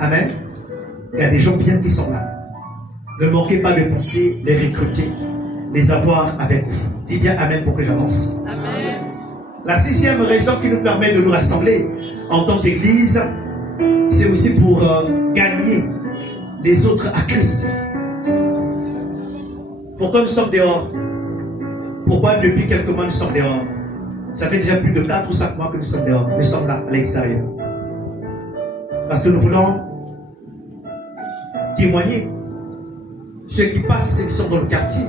Amen. Il y a des gens bien qui sont là. Ne manquez pas de penser, les recruter, les avoir avec vous. Dis bien Amen pour que j'avance. Amen. La 6e raison qui nous permet de nous rassembler en tant qu'Église, c'est aussi pour gagner les autres à Christ. Pourquoi nous sommes dehors? Pourquoi depuis quelques mois nous sommes dehors? Ça fait déjà plus de 4 ou 5 mois que nous sommes dehors. Nous sommes là, à l'extérieur. Parce que nous voulons témoigner. Ceux qui passent, ceux qui sont dans le quartier,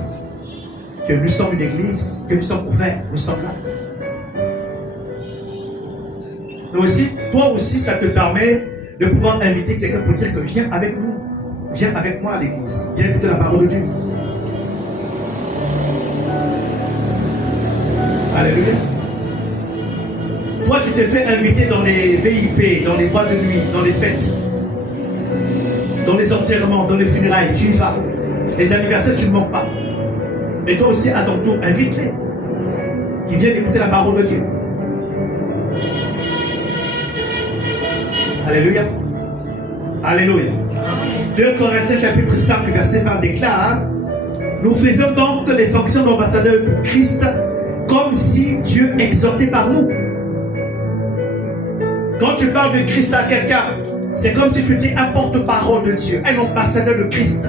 que nous sommes une église, que nous sommes ouverts, nous sommes là. Mais aussi, toi aussi, ça te permet de pouvoir inviter quelqu'un pour dire que viens avec nous, viens avec moi à l'église, viens écouter la parole de Dieu. Alléluia. Toi, tu te fais inviter dans les VIP, dans les boîtes de nuit, dans les fêtes, dans les enterrements, dans les funérailles, tu y vas. Les anniversaires, tu ne manques pas. Mais toi aussi, à ton tour, invite-les, qui viennent écouter la parole de Dieu. Alléluia. Alléluia. 2 Corinthiens chapitre 5, verset 20 déclare: nous faisons donc les fonctions d'ambassadeurs pour Christ, comme si Dieu exhortait par nous. Quand tu parles de Christ à quelqu'un, c'est comme si tu étais un porte-parole de Dieu, un ambassadeur de Christ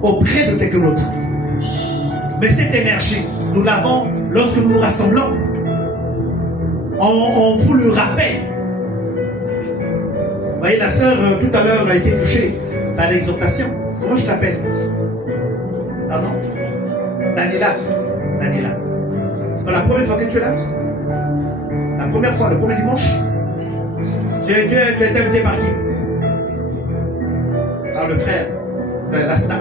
auprès de quelqu'un d'autre. Mais cette énergie, nous l'avons lorsque nous nous rassemblons. On vous le rappelle. Vous voyez, la sœur tout à l'heure a été touchée par l'exhortation. Comment je t'appelle? Pardon? Daniela. Daniela. C'est pas la première fois que tu es là? La première fois, le premier dimanche? Tu as été invité par qui? Par le frère, la star.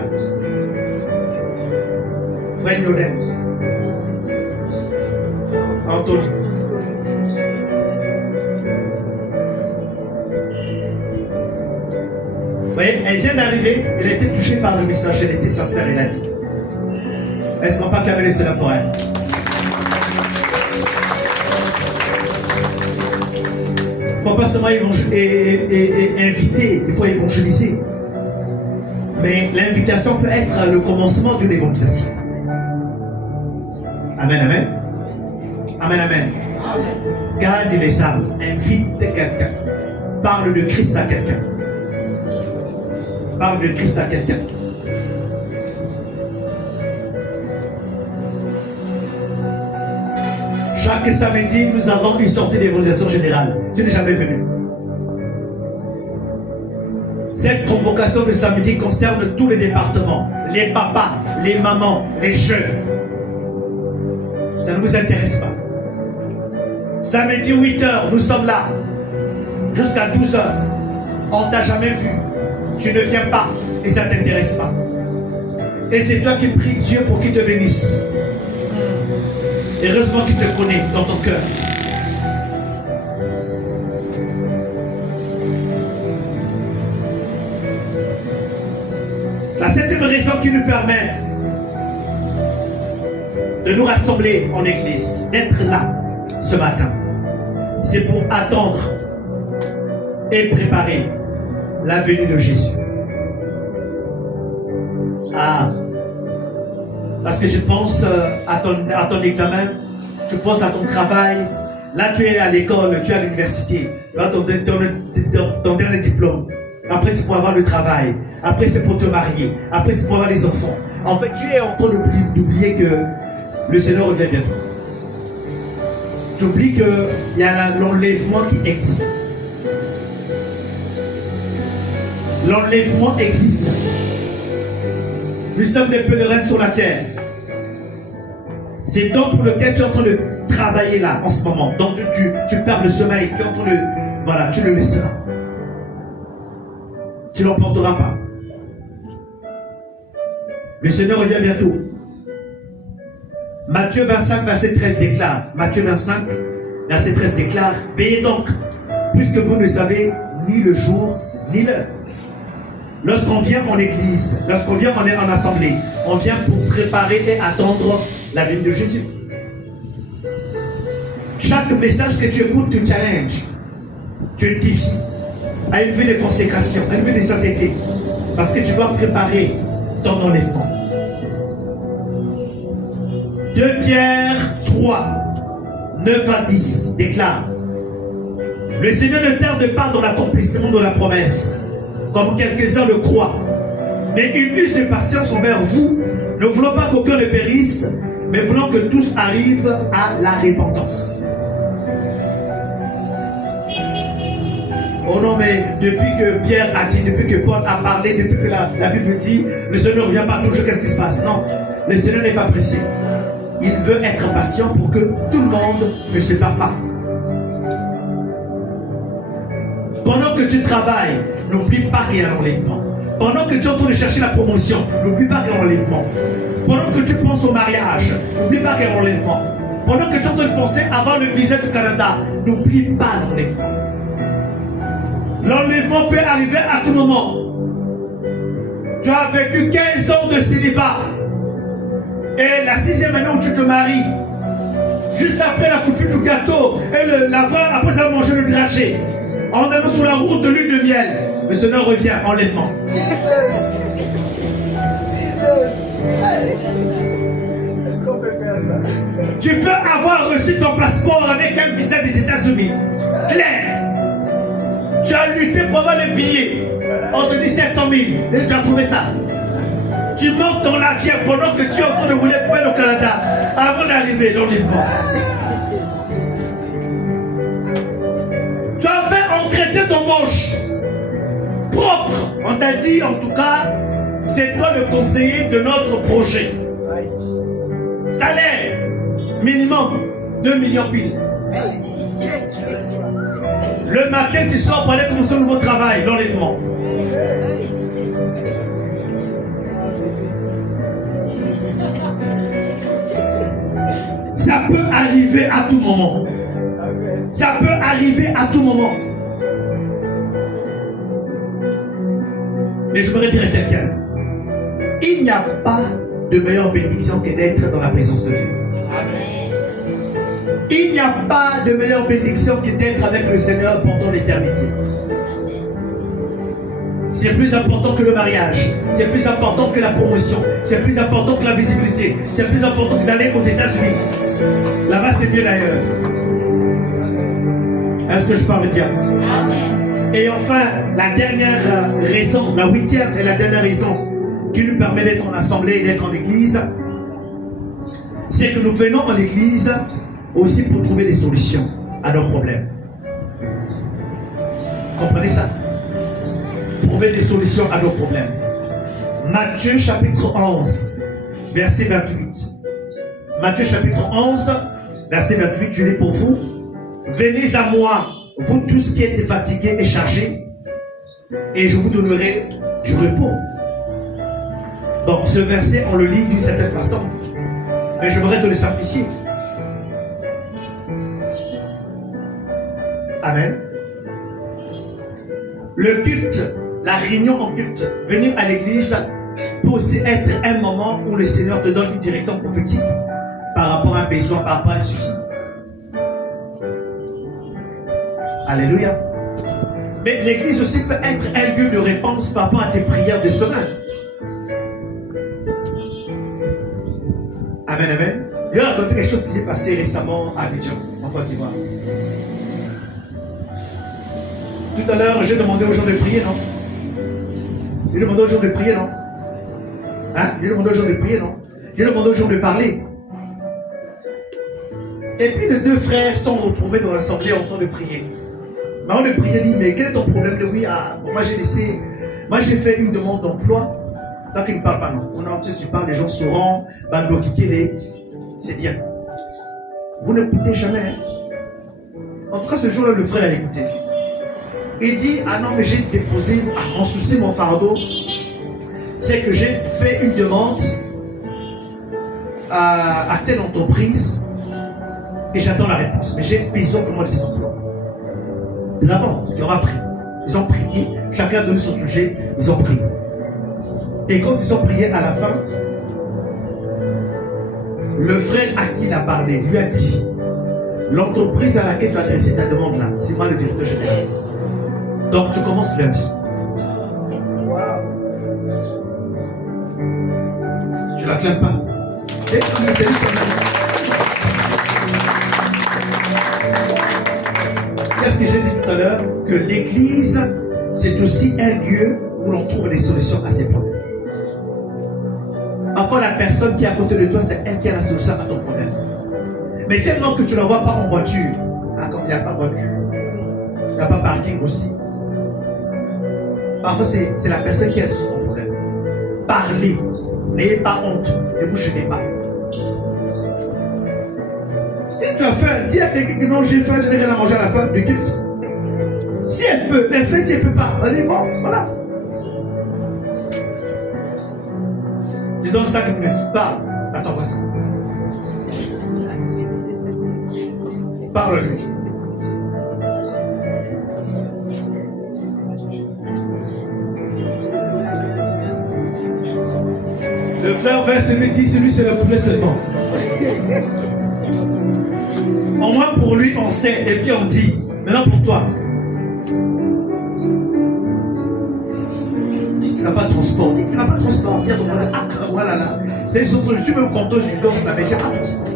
Frère Nodin. Anthony. Vous voyez, elle vient d'arriver, elle a été touchée par le message, elle était sincère, elle a dit. Est-ce qu'on peut acclamer cela pour elle? Il ne faut pas seulement inviter, il faut évangéliser. Mais l'invitation peut être le commencement d'une évangélisation. Amen, amen. Amen, amen. Gagne les âmes, invite quelqu'un. Parle de Christ à quelqu'un. Parle de Christ à quelqu'un. Chaque samedi, nous avons une sortie d'évangélisation générale. Tu n'es jamais venu. Cette convocation de samedi concerne tous les départements. Les papas, les mamans, les jeunes. Ça ne vous intéresse pas. Samedi 8h, nous sommes là. Jusqu'à 12h. On ne t'a jamais vu. Tu ne viens pas et ça ne t'intéresse pas. Et c'est toi qui pries Dieu pour qu'il te bénisse. Heureusement qu'il te connaît dans ton cœur. La septième raison qui nous permet de nous rassembler en église, d'être là ce matin, c'est pour attendre et préparer la venue de Jésus. Ah, parce que tu penses à ton examen, tu penses à ton travail, là tu es à l'école, tu es à l'université, là ton dernier diplôme. Après c'est pour avoir le travail, après c'est pour te marier, après c'est pour avoir les enfants. En fait tu es en train d'oublier que le Seigneur revient bientôt. Tu oublies qu'il y a l'enlèvement qui existe. L'enlèvement existe. Nous sommes des pèlerins sur la terre. C'est donc pour lequel tu es en train de travailler là en ce moment. Donc tu perds le sommeil, tu es en train de... Voilà, tu le laisseras. Tu ne l'emporteras pas. Le Seigneur revient bientôt. Matthieu 25, verset 13 déclare. Matthieu 25, verset 13 déclare. Veillez donc, puisque vous ne savez ni le jour ni l'heure. Lorsqu'on vient en église, lorsqu'on vient en assemblée, on vient pour préparer et attendre la venue de Jésus. Chaque message que tu écoutes te challenge, tu édifies à une vie de consécration, à une vie de sainteté, parce que tu dois préparer ton enlèvement. 2 Pierre 3, 9 à 10 déclare: le Seigneur ne tarde pas dans l'accomplissement de la promesse, comme quelques-uns le croient, mais il use de patience envers vous, Ne voulons pas qu'aucun ne périsse, mais voulons que tous arrivent à la repentance. Oh non, mais depuis que Pierre a dit, depuis que Paul a parlé, depuis que la Bible dit, le Seigneur ne revient pas toujours, qu'est-ce qui se passe? Non, le Seigneur n'est pas pressé. Il veut être patient pour que tout le monde ne se perd pas. Pendant que tu travailles, n'oublie pas qu'il y a l'enlèvement. Pendant que tu es en train de chercher la promotion, n'oublie pas qu'il y a l'enlèvement. Pendant que tu penses au mariage, n'oublie pas qu'il y a l'enlèvement. Pendant que tu es en train de penser avant le visa du Canada, n'oublie pas l'enlèvement. L'enlèvement peut arriver à tout moment. Tu as vécu 15 ans de célibat. Et la 6e année où tu te maries, juste après la coupure du gâteau et après avoir mangé le dragé, en allant sur la route de lune de miel, le Seigneur revient enlèvement. Tu peux avoir reçu ton passeport avec un visa des États-Unis. Clair. Tu as lutté pour avoir les billets. On te dit 700 000. Et tu as trouvé ça. Tu montes dans l'avion pendant que tu es en train de rouler pour aller au Canada. Avant d'arriver dans les bords. Tu as fait entretien d'embauche. Propre. On t'a dit en tout cas, c'est toi le conseiller de notre projet. Salaire minimum 2 millions pile. Le matin, tu sors pour aller commencer un nouveau travail, l'enlèvement. Ça peut arriver à tout moment. Ça peut arriver à tout moment. Mais je voudrais dire à quelqu'un, il n'y a pas de meilleure bénédiction que d'être dans la présence de Dieu. Il n'y a pas de meilleure bénédiction que d'être avec le Seigneur pendant l'éternité. C'est plus important que le mariage. C'est plus important que la promotion. C'est plus important que la visibilité. C'est plus important que d'aller aux États-Unis. Là-bas, c'est mieux d'ailleurs. Est-ce que je parle bien? Amen. Et enfin, la dernière raison, la 8e et la dernière raison qui nous permet d'être en assemblée et d'être en église, c'est que nous venons en église aussi pour trouver des solutions à nos problèmes. Comprenez ça? Trouver des solutions à nos problèmes. Matthieu chapitre 11, verset 28. Matthieu chapitre 11, verset 28, je lis pour vous. Venez à moi, vous tous qui êtes fatigués et chargés, et je vous donnerai du repos. Donc ce verset, on le lit d'une certaine façon, mais je voudrais te le simplifier. Amen. Le culte, la réunion en culte, venir à l'église peut aussi être un moment où le Seigneur te donne une direction prophétique par rapport à un besoin, par rapport à un souci. Alléluia. Mais l'église aussi peut être un lieu de réponse par rapport à tes prières de semaine. Amen, amen. Je vais raconter quelque chose qui s'est passé récemment à Abidjan, en Côte d'Ivoire. Tout à l'heure, j'ai demandé aux gens de prier, non? J'ai demandé aux gens de prier, non? Hein? J'ai demandé aux gens de prier, non? J'ai demandé aux gens de parler. Et puis les deux frères sont retrouvés dans l'assemblée en train de prier. Maman de prier dit, mais quel est ton problème? De oui, moi j'ai fait une demande d'emploi. Tant qu'il ne parle pas, non. On a tu parles, les gens sauront, bando c'est bien. Vous n'écoutez jamais. Hein? En tout cas, ce jour-là, le frère a écouté. Il dit, ah non, mais j'ai déposé mon souci, mon fardeau. C'est que j'ai fait une demande à telle entreprise et j'attends la réponse. Mais j'ai besoin vraiment de cet emploi. De la banque, qui aura prié. Ils ont prié, chacun a donné son sujet, ils ont prié. Et quand ils ont prié à la fin, le frère à qui il a parlé lui a dit, l'entreprise à laquelle tu as adressé ta demande là, c'est moi le directeur général. Donc tu commences lundi. Tu la clames pas. Qu'est-ce que j'ai dit tout à l'heure? Que l'église, c'est aussi un lieu où l'on trouve des solutions à ces problèmes. En Parfois, la personne qui est à côté de toi, c'est elle qui a la solution à ton problème. Mais tellement que tu ne la vois pas en voiture. Ah, comme il n'y a pas de voiture, il n'y a pas de parking aussi. Parfois, c'est la personne qui a son problème. Parlez. N'ayez pas honte. Ne vous gênez pas. Si tu as faim, dis à quelqu'un que non, j'ai faim, je n'ai rien à manger à la fin du culte. Si elle peut, elle fait, si elle ne peut pas. Elle dit bon, voilà. Tu donnes 5 minutes. Parle. Attends-moi ça. Parle-lui. Le frère verset me dit, celui c'est le premier seulement. Au moins pour lui on sait et puis on dit. Maintenant pour toi. Dis que tu n'as pas de transport. Dis que tu n'as pas de transport. Dis à ton voisin, ah voilà là. Je suis même content du danse là, mais j'ai pas de transport.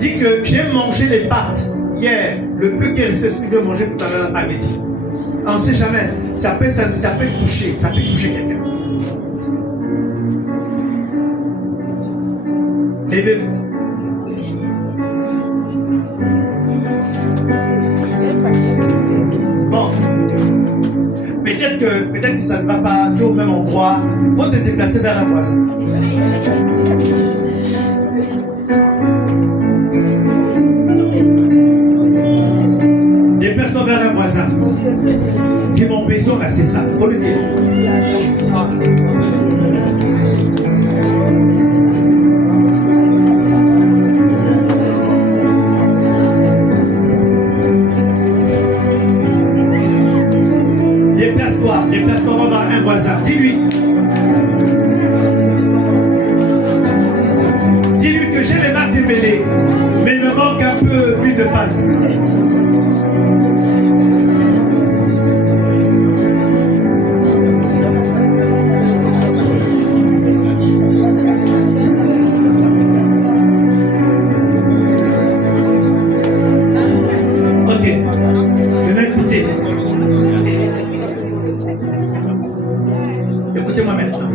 Dis que j'ai mangé les pâtes hier. Le peu qui est resté, c'est que j'ai mangé tout à l'heure à midi. On ne sait jamais. Ça peut toucher. Ça peut toucher quelqu'un. Levez-vous. Bon. Peut-être que ça ne va pas toujours au même endroit. Il faut te déplacer vers un voisin. Déplace-toi vers un voisin. Dis mon besoin là, c'est ça. Il faut le dire. Déplace-toi vers un voisin. Dis-lui. Dis-lui que j'ai les mains démêlées, mais il me manque un peu d'huile de palme. Écoutez-moi maintenant.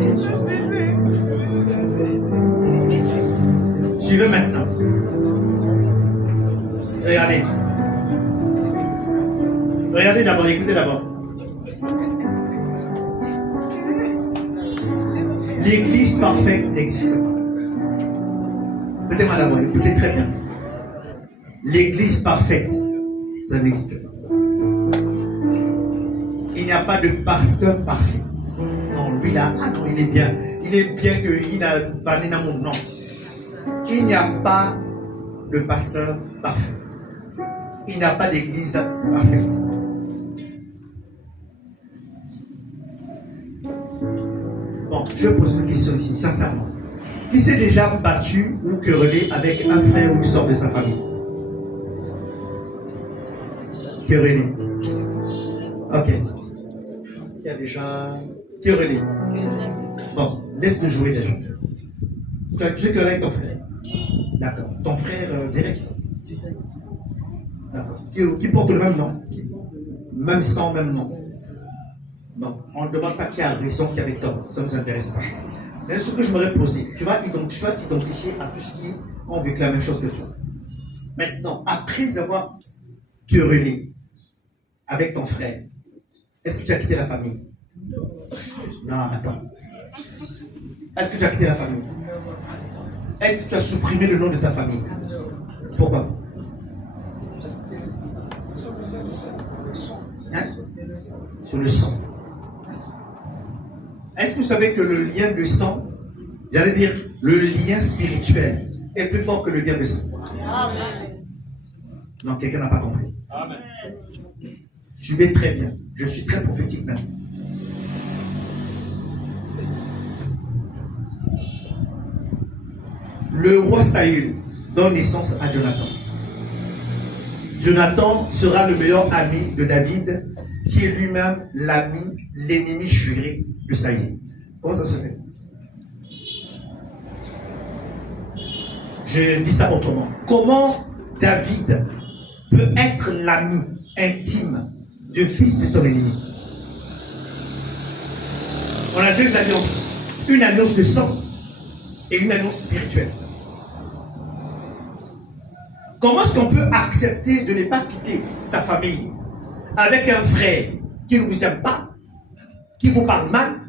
Suivez maintenant. Regardez. Regardez d'abord, écoutez d'abord. L'église parfaite n'existe pas. Écoutez-moi d'abord, écoutez très bien. L'église parfaite, ça n'existe pas. Il n'y a pas de pasteur parfait. Non, lui là, ah non, il est bien. Il est bien qu'il n'a pas dans mon nom. Il n'y a pas de pasteur parfait. Il n'y a pas d'église parfaite. Bon, je pose une question ici, sincèrement. Qui s'est déjà battu ou querellé avec un frère ou une sœur de sa famille? Querellé. Ok. Il y a déjà querellé. Bon, laisse-le jouer déjà. Tu es querellé avec ton frère. D'accord. Ton frère direct. D'accord. Qui porte le même nom. Même sang, même nom. Non, on ne demande pas qui a raison, qui avait tort. Ça ne nous intéresse pas. Mais ce que je m'aurais posé, tu vas t'identifier à tous ceux qui ont vécu la même chose que toi. Maintenant, après avoir querellé avec ton frère, est-ce que tu as quitté la famille? Non, attends. Est-ce que tu as quitté la famille? Est-ce que tu as supprimé le nom de ta famille? Pourquoi? Hein? Sur le sang. Est-ce que vous savez que le lien de sang, j'allais dire le lien spirituel, est plus fort que le lien de sang? Amen. Non, quelqu'un n'a pas compris. Amen. Je vais très bien. Je suis très prophétique même. Le roi Saül donne naissance à Jonathan. Jonathan sera le meilleur ami de David, qui est lui-même l'ennemi juré de Saül. Comment ça se fait? Je dis ça autrement. Comment David peut être l'ami intime du fils de son ennemi? On a deux alliances. Une alliance de sang et une alliance spirituelle. Comment est-ce qu'on peut accepter de ne pas quitter sa famille avec un frère qui ne vous aime pas, qui vous parle mal?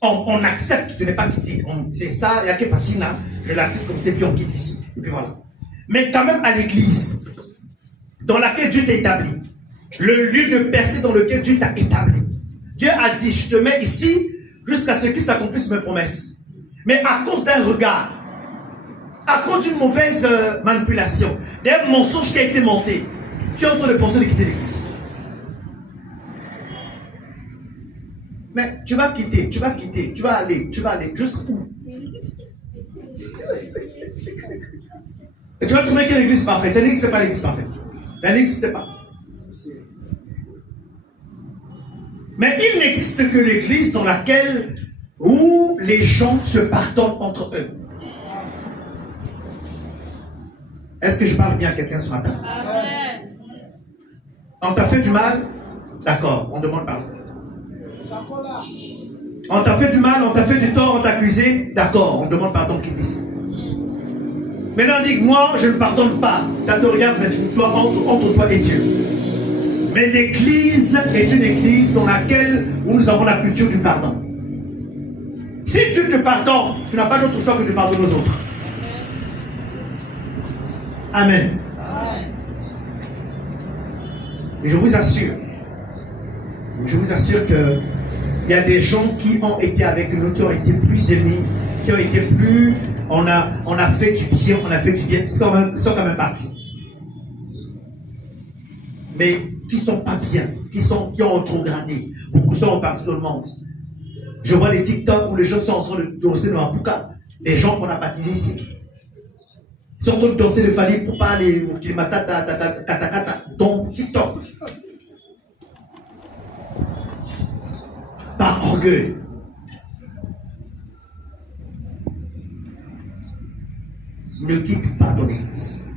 On accepte de ne pas quitter. C'est ça, il y a quelque facile là. Je l'accepte comme c'est, puis on quitte ici. Et puis voilà. Mais quand même à l'église, dans laquelle Dieu t'a établi, le lieu de percée dans lequel Dieu t'a établi. Dieu a dit, je te mets ici jusqu'à ce qu'il s'accomplisse mes promesses. Mais à cause d'un regard, à cause d'une mauvaise manipulation, d'un mensonge qui a été monté, tu es en train de penser de quitter l'église. Mais tu vas quitter, tu vas aller jusqu'où? Et tu vas trouver quelle église parfaite? Ça n'existe pas l'église parfaite. Ça n'existe pas. Mais il n'existe que l'église dans laquelle où les gens se pardonnent entre eux. Est-ce que je parle bien à quelqu'un ce matin? Amen. On t'a fait du mal? D'accord, on demande pardon. On t'a fait du mal, on t'a fait du tort, on t'a accusé? D'accord, on demande pardon, qui dit? Maintenant on dit que moi je ne pardonne pas. Ça te regarde maintenant entre toi et Dieu. Mais l'église est une église dans laquelle où nous avons la culture du pardon. Si tu te pardonnes, tu n'as pas d'autre choix que de pardonner aux autres. Amen. Et je vous assure que il y a des gens qui ont été avec nous, qui ont été plus aimés, qui ont été plus... On a fait du bien, ils sont quand même partis. Mais qui ne sont pas bien, qui ont rétrogradé. Beaucoup sont repartis dans le monde. Je vois des TikTok où les gens sont en train de danser dans un bouquin. Les gens qu'on a baptisés ici. Ils sont en train de danser le fali pour pas aller au Kilimatata, dans TikTok. Par orgueil. Ne quitte pas ton église.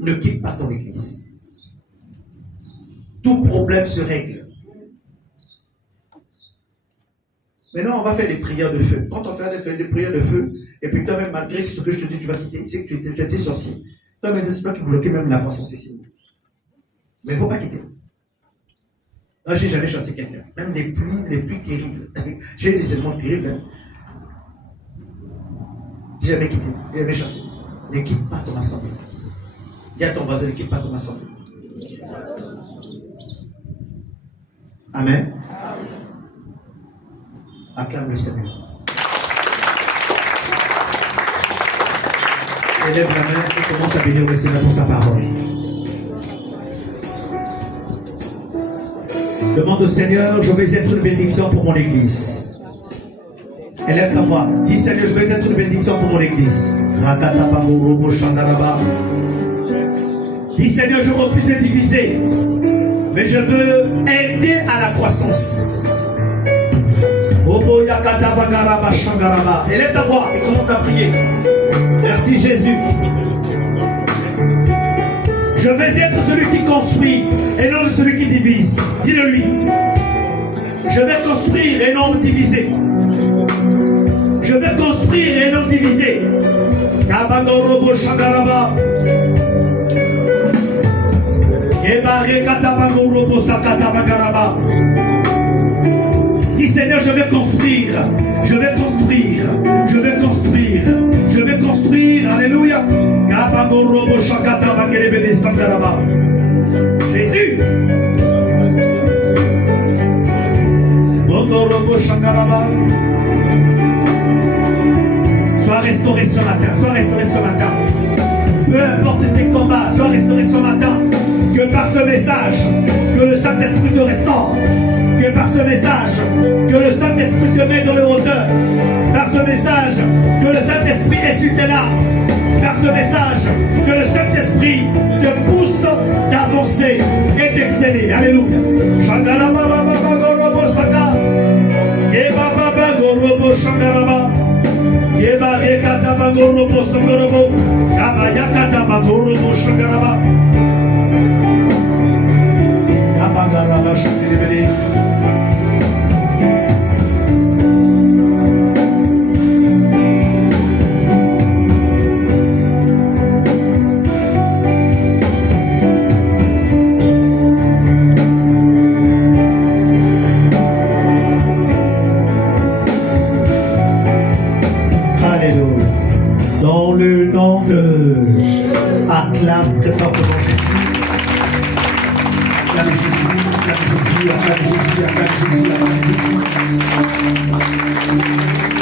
Ne quitte pas ton église. Tout problème se règle. Maintenant, on va faire des prières de feu. Quand on fait des prières de feu, et puis toi-même, malgré ce que je te dis, tu vas quitter, c'est que tu étais sorcier. Toi-même, c'est pas qui bloquait même la croissance ici. Mais il ne faut pas quitter. Moi, j'ai jamais chassé quelqu'un. Même les plus terribles. J'ai eu des éléments terribles. Hein. J'ai jamais quitté. J'ai jamais chassé. Ne quitte pas ton assemblée. Dis à ton voisin, ne quitte pas ton assemblée. Amen. Acclame le Seigneur. Élève la main et commence à bénir le Seigneur pour sa parole. Demande au Seigneur, je vais être une bénédiction pour mon église. Élève ta voix. Dis Seigneur, je vais être une bénédiction pour mon église. Dis Seigneur, je refuse de diviser, mais je veux aider à la croissance. Élève ta voix et commence à prier. Merci Jésus. Je vais être celui qui construit et non celui qui divise. Dis-le lui. Je vais construire et non diviser. Je vais construire et non diviser. Kabandorobo Shagaraba. Ebare Katabangorobo Sakatabagaraba. Dis Seigneur, je vais construire. Je vais construire. Je vais construire. Je vais construire. Alléluia. Kabangorobo Shakatabagerebe Sangaraba. Jésus. Bogorobo Shagaraba. Sois restauré ce matin, sois restauré ce matin. Peu importe tes combats, sois restauré ce matin. Que par ce message, que le Saint-Esprit te restaure. Que par ce message, que le Saint-Esprit te met dans le hauteur. Par ce message, que le Saint-Esprit essuie tes larmes. Par ce message, que le Saint-Esprit te pousse d'avancer et d'exceller. Alléluia. Alléluia. Dans le nom de... Acclame très fortement Jésus. Acclame Jésus, acclame Jésus, acclame Jésus, acclame Jésus, acclame Jésus.